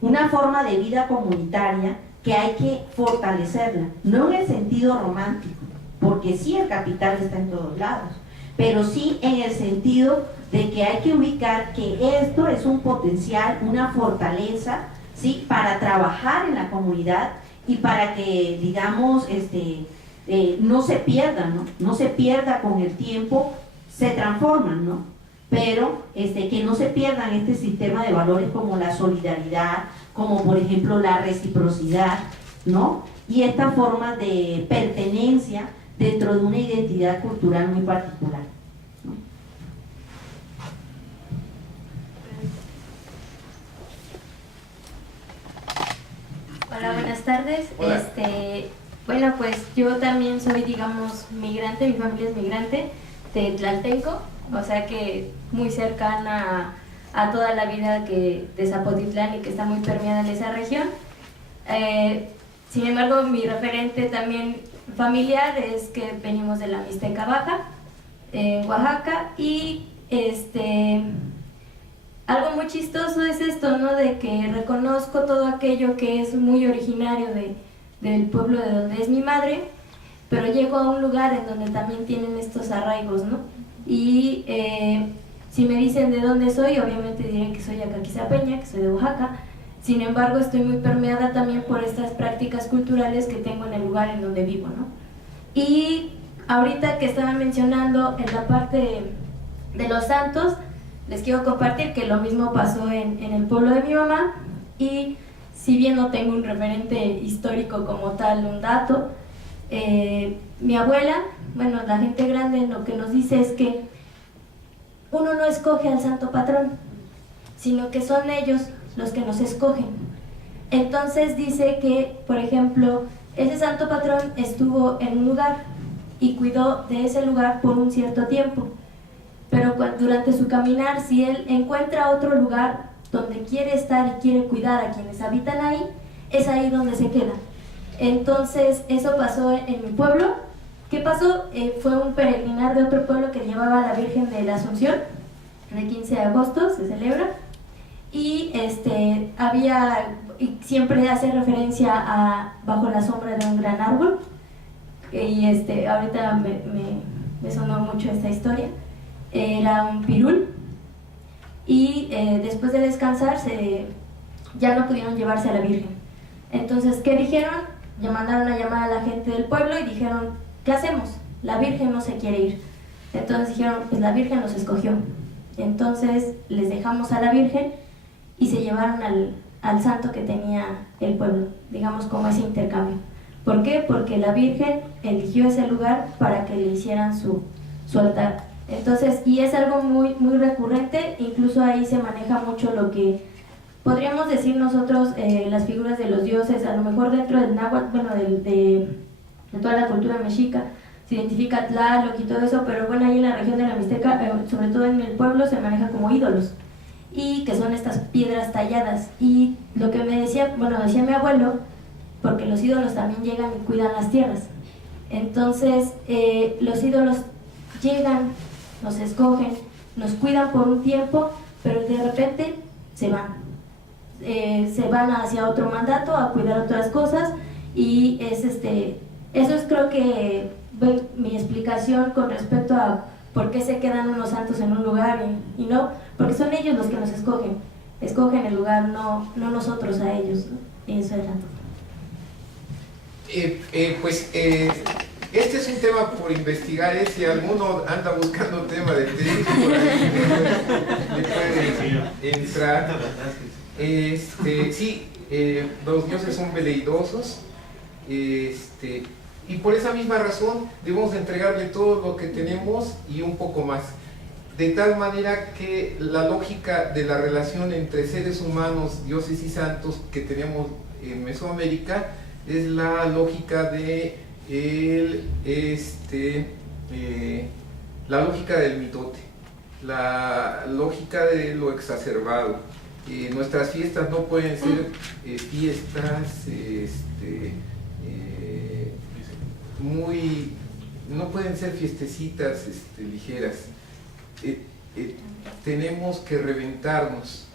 una forma de vida comunitaria que hay que fortalecerla, no en el sentido romántico, porque sí el capital está en todos lados, pero sí en el sentido de que hay que ubicar que esto es un potencial, una fortaleza, ¿sí? Para trabajar en la comunidad y para que, digamos, no se pierda, ¿no? No se pierda con el tiempo, se transforman, ¿no? Pero que no se pierdan este sistema de valores como la solidaridad, como por ejemplo la reciprocidad, ¿no? Y esta forma de pertenencia dentro de una identidad cultural muy particular, ¿no? Hola, buenas tardes. Hola. Bueno, pues yo también soy, digamos, migrante, mi familia es migrante de Tlaltenco, o sea que muy cercana a toda la vida de Zapotitlán y que está muy permeada en esa región. Sin embargo, mi referente también familiar es que venimos de la Mixteca Baja, Oaxaca, y algo muy chistoso es esto, ¿no? De que reconozco todo aquello que es muy originario del pueblo de donde es mi madre, pero llego a un lugar en donde también tienen estos arraigos, ¿no? Y si me dicen de dónde soy, obviamente diré que soy acaquizapeña, que soy de Oaxaca. Sin embargo, estoy muy permeada también por estas prácticas culturales que tengo en el lugar en donde vivo, ¿no? Y ahorita que estaba mencionando en la parte de los santos, les quiero compartir que lo mismo pasó en el pueblo de mi mamá, y si bien no tengo un referente histórico como tal, un dato, mi abuela, bueno, la gente grande lo que nos dice es que uno no escoge al santo patrón, sino que son ellos los que nos escogen. Entonces dice que, por ejemplo, ese santo patrón estuvo en un lugar y cuidó de ese lugar por un cierto tiempo, pero durante su caminar, si él encuentra otro lugar donde quiere estar y quiere cuidar a quienes habitan ahí, es ahí donde se queda. Entonces eso pasó en mi pueblo. ¿Qué pasó? Fue un peregrinar de otro pueblo que llevaba a la Virgen de la Asunción, el 15 de agosto se celebra, y siempre hace referencia a bajo la sombra de un gran árbol, y ahorita me sonó mucho esta historia. Era un pirul, y después de descansar ya no pudieron llevarse a la Virgen. Entonces, ¿qué dijeron? Ya mandaron a llamar a la gente del pueblo y dijeron, ¿qué hacemos? La Virgen no se quiere ir. Entonces dijeron, pues la Virgen nos escogió. Entonces les dejamos a la Virgen y se llevaron al santo que tenía el pueblo, digamos como ese intercambio. ¿Por qué? Porque la Virgen eligió ese lugar para que le hicieran su altar. Entonces, y es algo muy, muy recurrente, incluso ahí se maneja mucho lo que podríamos decir nosotros, las figuras de los dioses, a lo mejor dentro del náhuatl, bueno, de toda la cultura mexica, se identifica Tlaloc y todo eso, pero bueno, ahí en la región de la Mixteca, sobre todo en el pueblo, se maneja como ídolos, y que son estas piedras talladas. Y lo que decía mi abuelo, porque los ídolos también llegan y cuidan las tierras. Entonces, los ídolos llegan, nos escogen, nos cuidan por un tiempo, pero de repente se van. Se van hacia otro mandato, a cuidar otras cosas, y eso es, creo que mi explicación con respecto a por qué se quedan unos santos en un lugar y no, porque son ellos los que nos escogen el lugar, no nosotros a ellos, ¿no? Y eso era todo. Este es un tema por investigar, si alguno anda buscando tema de tenis, por ahí le puede entrar. Sí, los dioses son veleidosos, y por esa misma razón debemos entregarle todo lo que tenemos y un poco más, de tal manera que la lógica de la relación entre seres humanos, dioses y santos que tenemos en Mesoamérica es la lógica de la lógica del mitote, la lógica de lo exacerbado. Nuestras fiestas no pueden ser fiestas no pueden ser fiestecitas ligeras. Tenemos que reventarnos,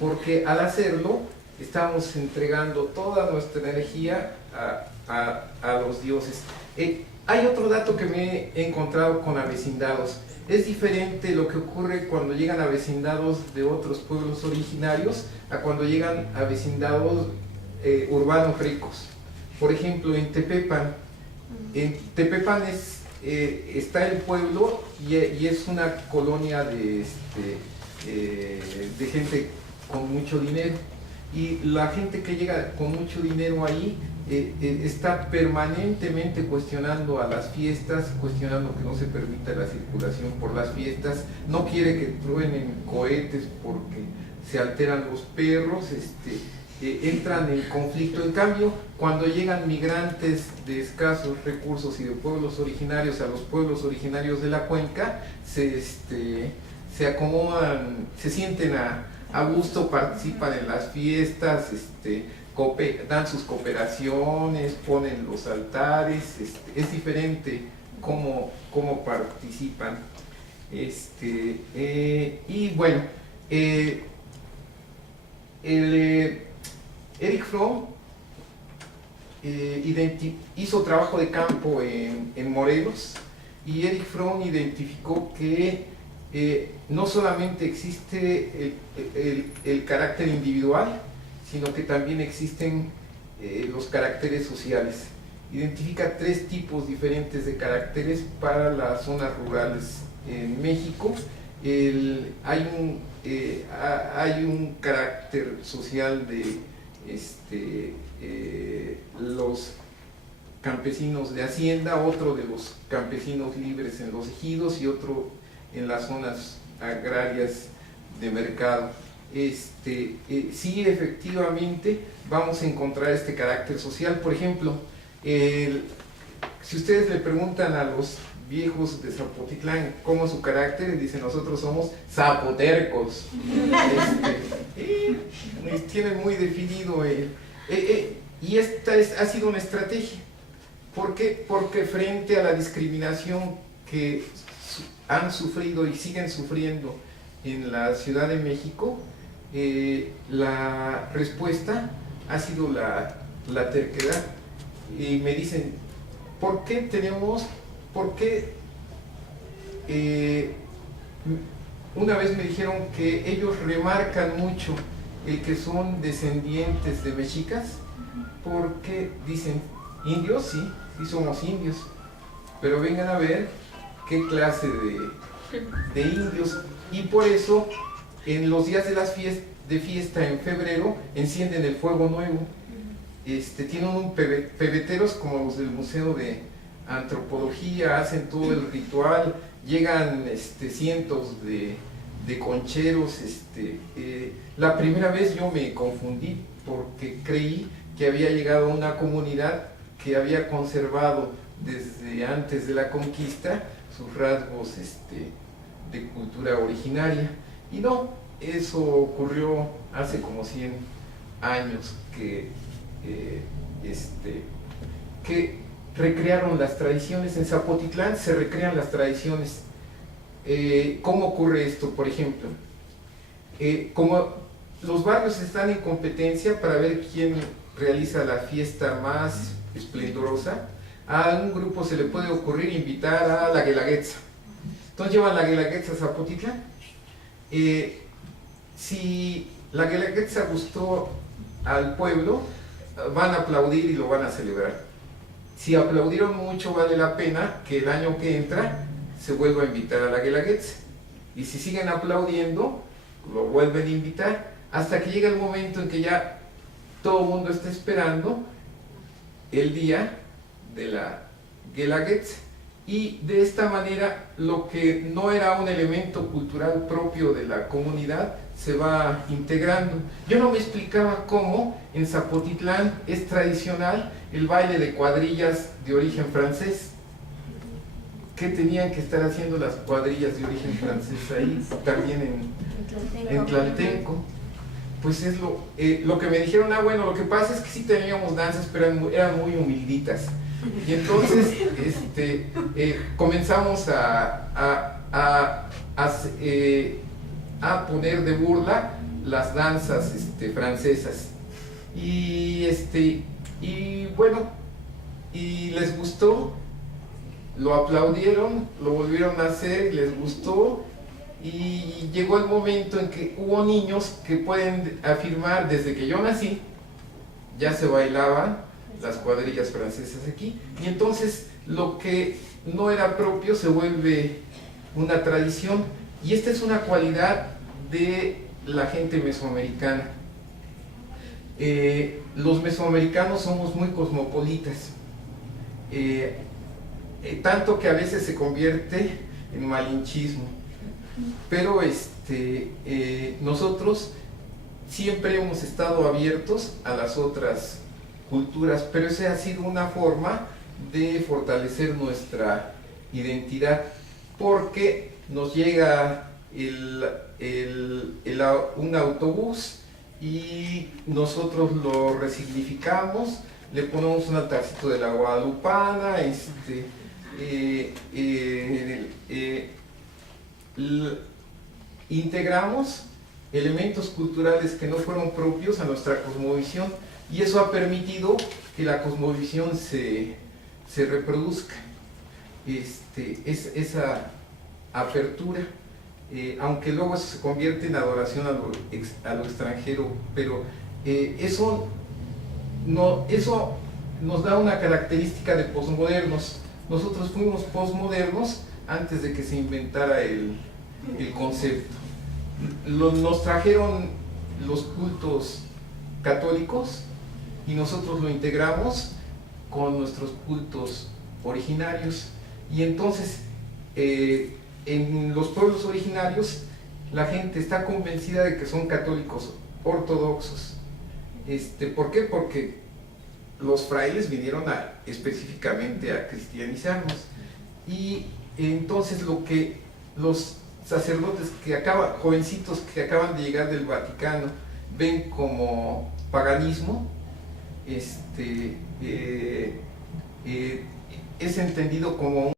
porque al hacerlo estamos entregando toda nuestra energía a los dioses. Hay otro dato que me he encontrado con avecindados. Es diferente lo que ocurre cuando llegan avecindados de otros pueblos originarios a cuando llegan avecindados urbanos ricos. Por ejemplo, en Tepepan está el pueblo y es una colonia de gente con mucho dinero, y la gente que llega con mucho dinero ahí está permanentemente cuestionando a las fiestas, cuestionando que no se permita la circulación por las fiestas, no quiere que truenen cohetes porque se alteran los perros, entran en conflicto. En cambio, cuando llegan migrantes de escasos recursos y de pueblos originarios a los pueblos originarios de la cuenca, se acomodan, se sienten a gusto, participan en las fiestas, dan sus cooperaciones, ponen los altares, es diferente cómo participan. Y bueno, Erich Fromm hizo trabajo de campo en Morelos, y Erich Fromm identificó que no solamente existe el carácter individual, sino que también existen los caracteres sociales. Identifica 3 tipos diferentes de caracteres para las zonas rurales en México. Hay un carácter social de los campesinos de hacienda, otro de los campesinos libres en los ejidos y otro en las zonas agrarias de mercado. Sí, efectivamente vamos a encontrar este carácter social. Por ejemplo, si ustedes le preguntan a los viejos de Zapotitlán cómo es su carácter, dicen: nosotros somos zapotercos. Tienen muy definido y esta ha sido una estrategia. ¿Por qué? Porque frente a la discriminación que han sufrido y siguen sufriendo en la Ciudad de México, la respuesta ha sido la terquedad. Y me dicen: ¿por qué una vez me dijeron que ellos remarcan mucho el que son descendientes de mexicas? Porque dicen: indios, sí somos indios, pero vengan a ver qué clase de indios. Y por eso en los días de fiesta en febrero encienden el fuego nuevo. Tienen pebeteros como los del Museo de Antropología, hacen todo el ritual, llegan cientos de concheros. La primera vez yo me confundí porque creí que había llegado una comunidad que había conservado desde antes de la conquista sus rasgos de cultura originaria, y no, eso ocurrió hace como 100 años que recrearon las tradiciones. En Zapotitlán se recrean las tradiciones. ¿Cómo ocurre esto? Por ejemplo, como los barrios están en competencia para ver quién realiza la fiesta más esplendorosa, a un grupo se le puede ocurrir invitar a la Guelaguetza. Entonces llevan la Guelaguetza a Zapotitlán. Si la Guelaguetza gustó al pueblo, van a aplaudir y lo van a celebrar. Si aplaudieron mucho, vale la pena que el año que entra se vuelva a invitar a la Guelaguetza. Y si siguen aplaudiendo, lo vuelven a invitar, hasta que llega el momento en que ya todo el mundo está esperando el día de la Guelaguetza. Y de esta manera, lo que no era un elemento cultural propio de la comunidad se va integrando. Yo no me explicaba cómo en Zapotitlán es tradicional el baile de cuadrillas de origen francés. ¿Qué tenían que estar haciendo las cuadrillas de origen francés ahí? También en Tlaltenco. Pues es lo que me dijeron. Bueno, lo que pasa es que sí teníamos danzas, pero eran muy humilditas. Y entonces comenzamos a poner de burla las danzas francesas. Y bueno, y les gustó, lo aplaudieron, lo volvieron a hacer, les gustó. Y llegó el momento en que hubo niños que pueden afirmar: desde que yo nací ya se bailaban las cuadrillas francesas aquí, y entonces lo que no era propio se vuelve una tradición. Y esta es una cualidad de la gente mesoamericana. Los mesoamericanos somos muy cosmopolitas, tanto que a veces se convierte en malinchismo, pero nosotros siempre hemos estado abiertos a las otras culturas, pero esa ha sido una forma de fortalecer nuestra identidad, porque nos llega un autobús y nosotros lo resignificamos, le ponemos un altarcito de la Guadalupana, integramos elementos culturales que no fueron propios a nuestra cosmovisión, y eso ha permitido que la cosmovisión se reproduzca. Esa apertura, aunque luego eso se convierte en adoración a lo extranjero, pero eso nos da una característica de posmodernos. Nosotros fuimos posmodernos antes de que se inventara el concepto. Nos trajeron los cultos católicos y nosotros lo integramos con nuestros cultos originarios, y entonces en los pueblos originarios la gente está convencida de que son católicos ortodoxos. ¿Por qué? Porque los frailes vinieron específicamente a cristianizarnos, y entonces lo que los sacerdotes jovencitos que acaban de llegar del Vaticano ven como paganismo, es entendido como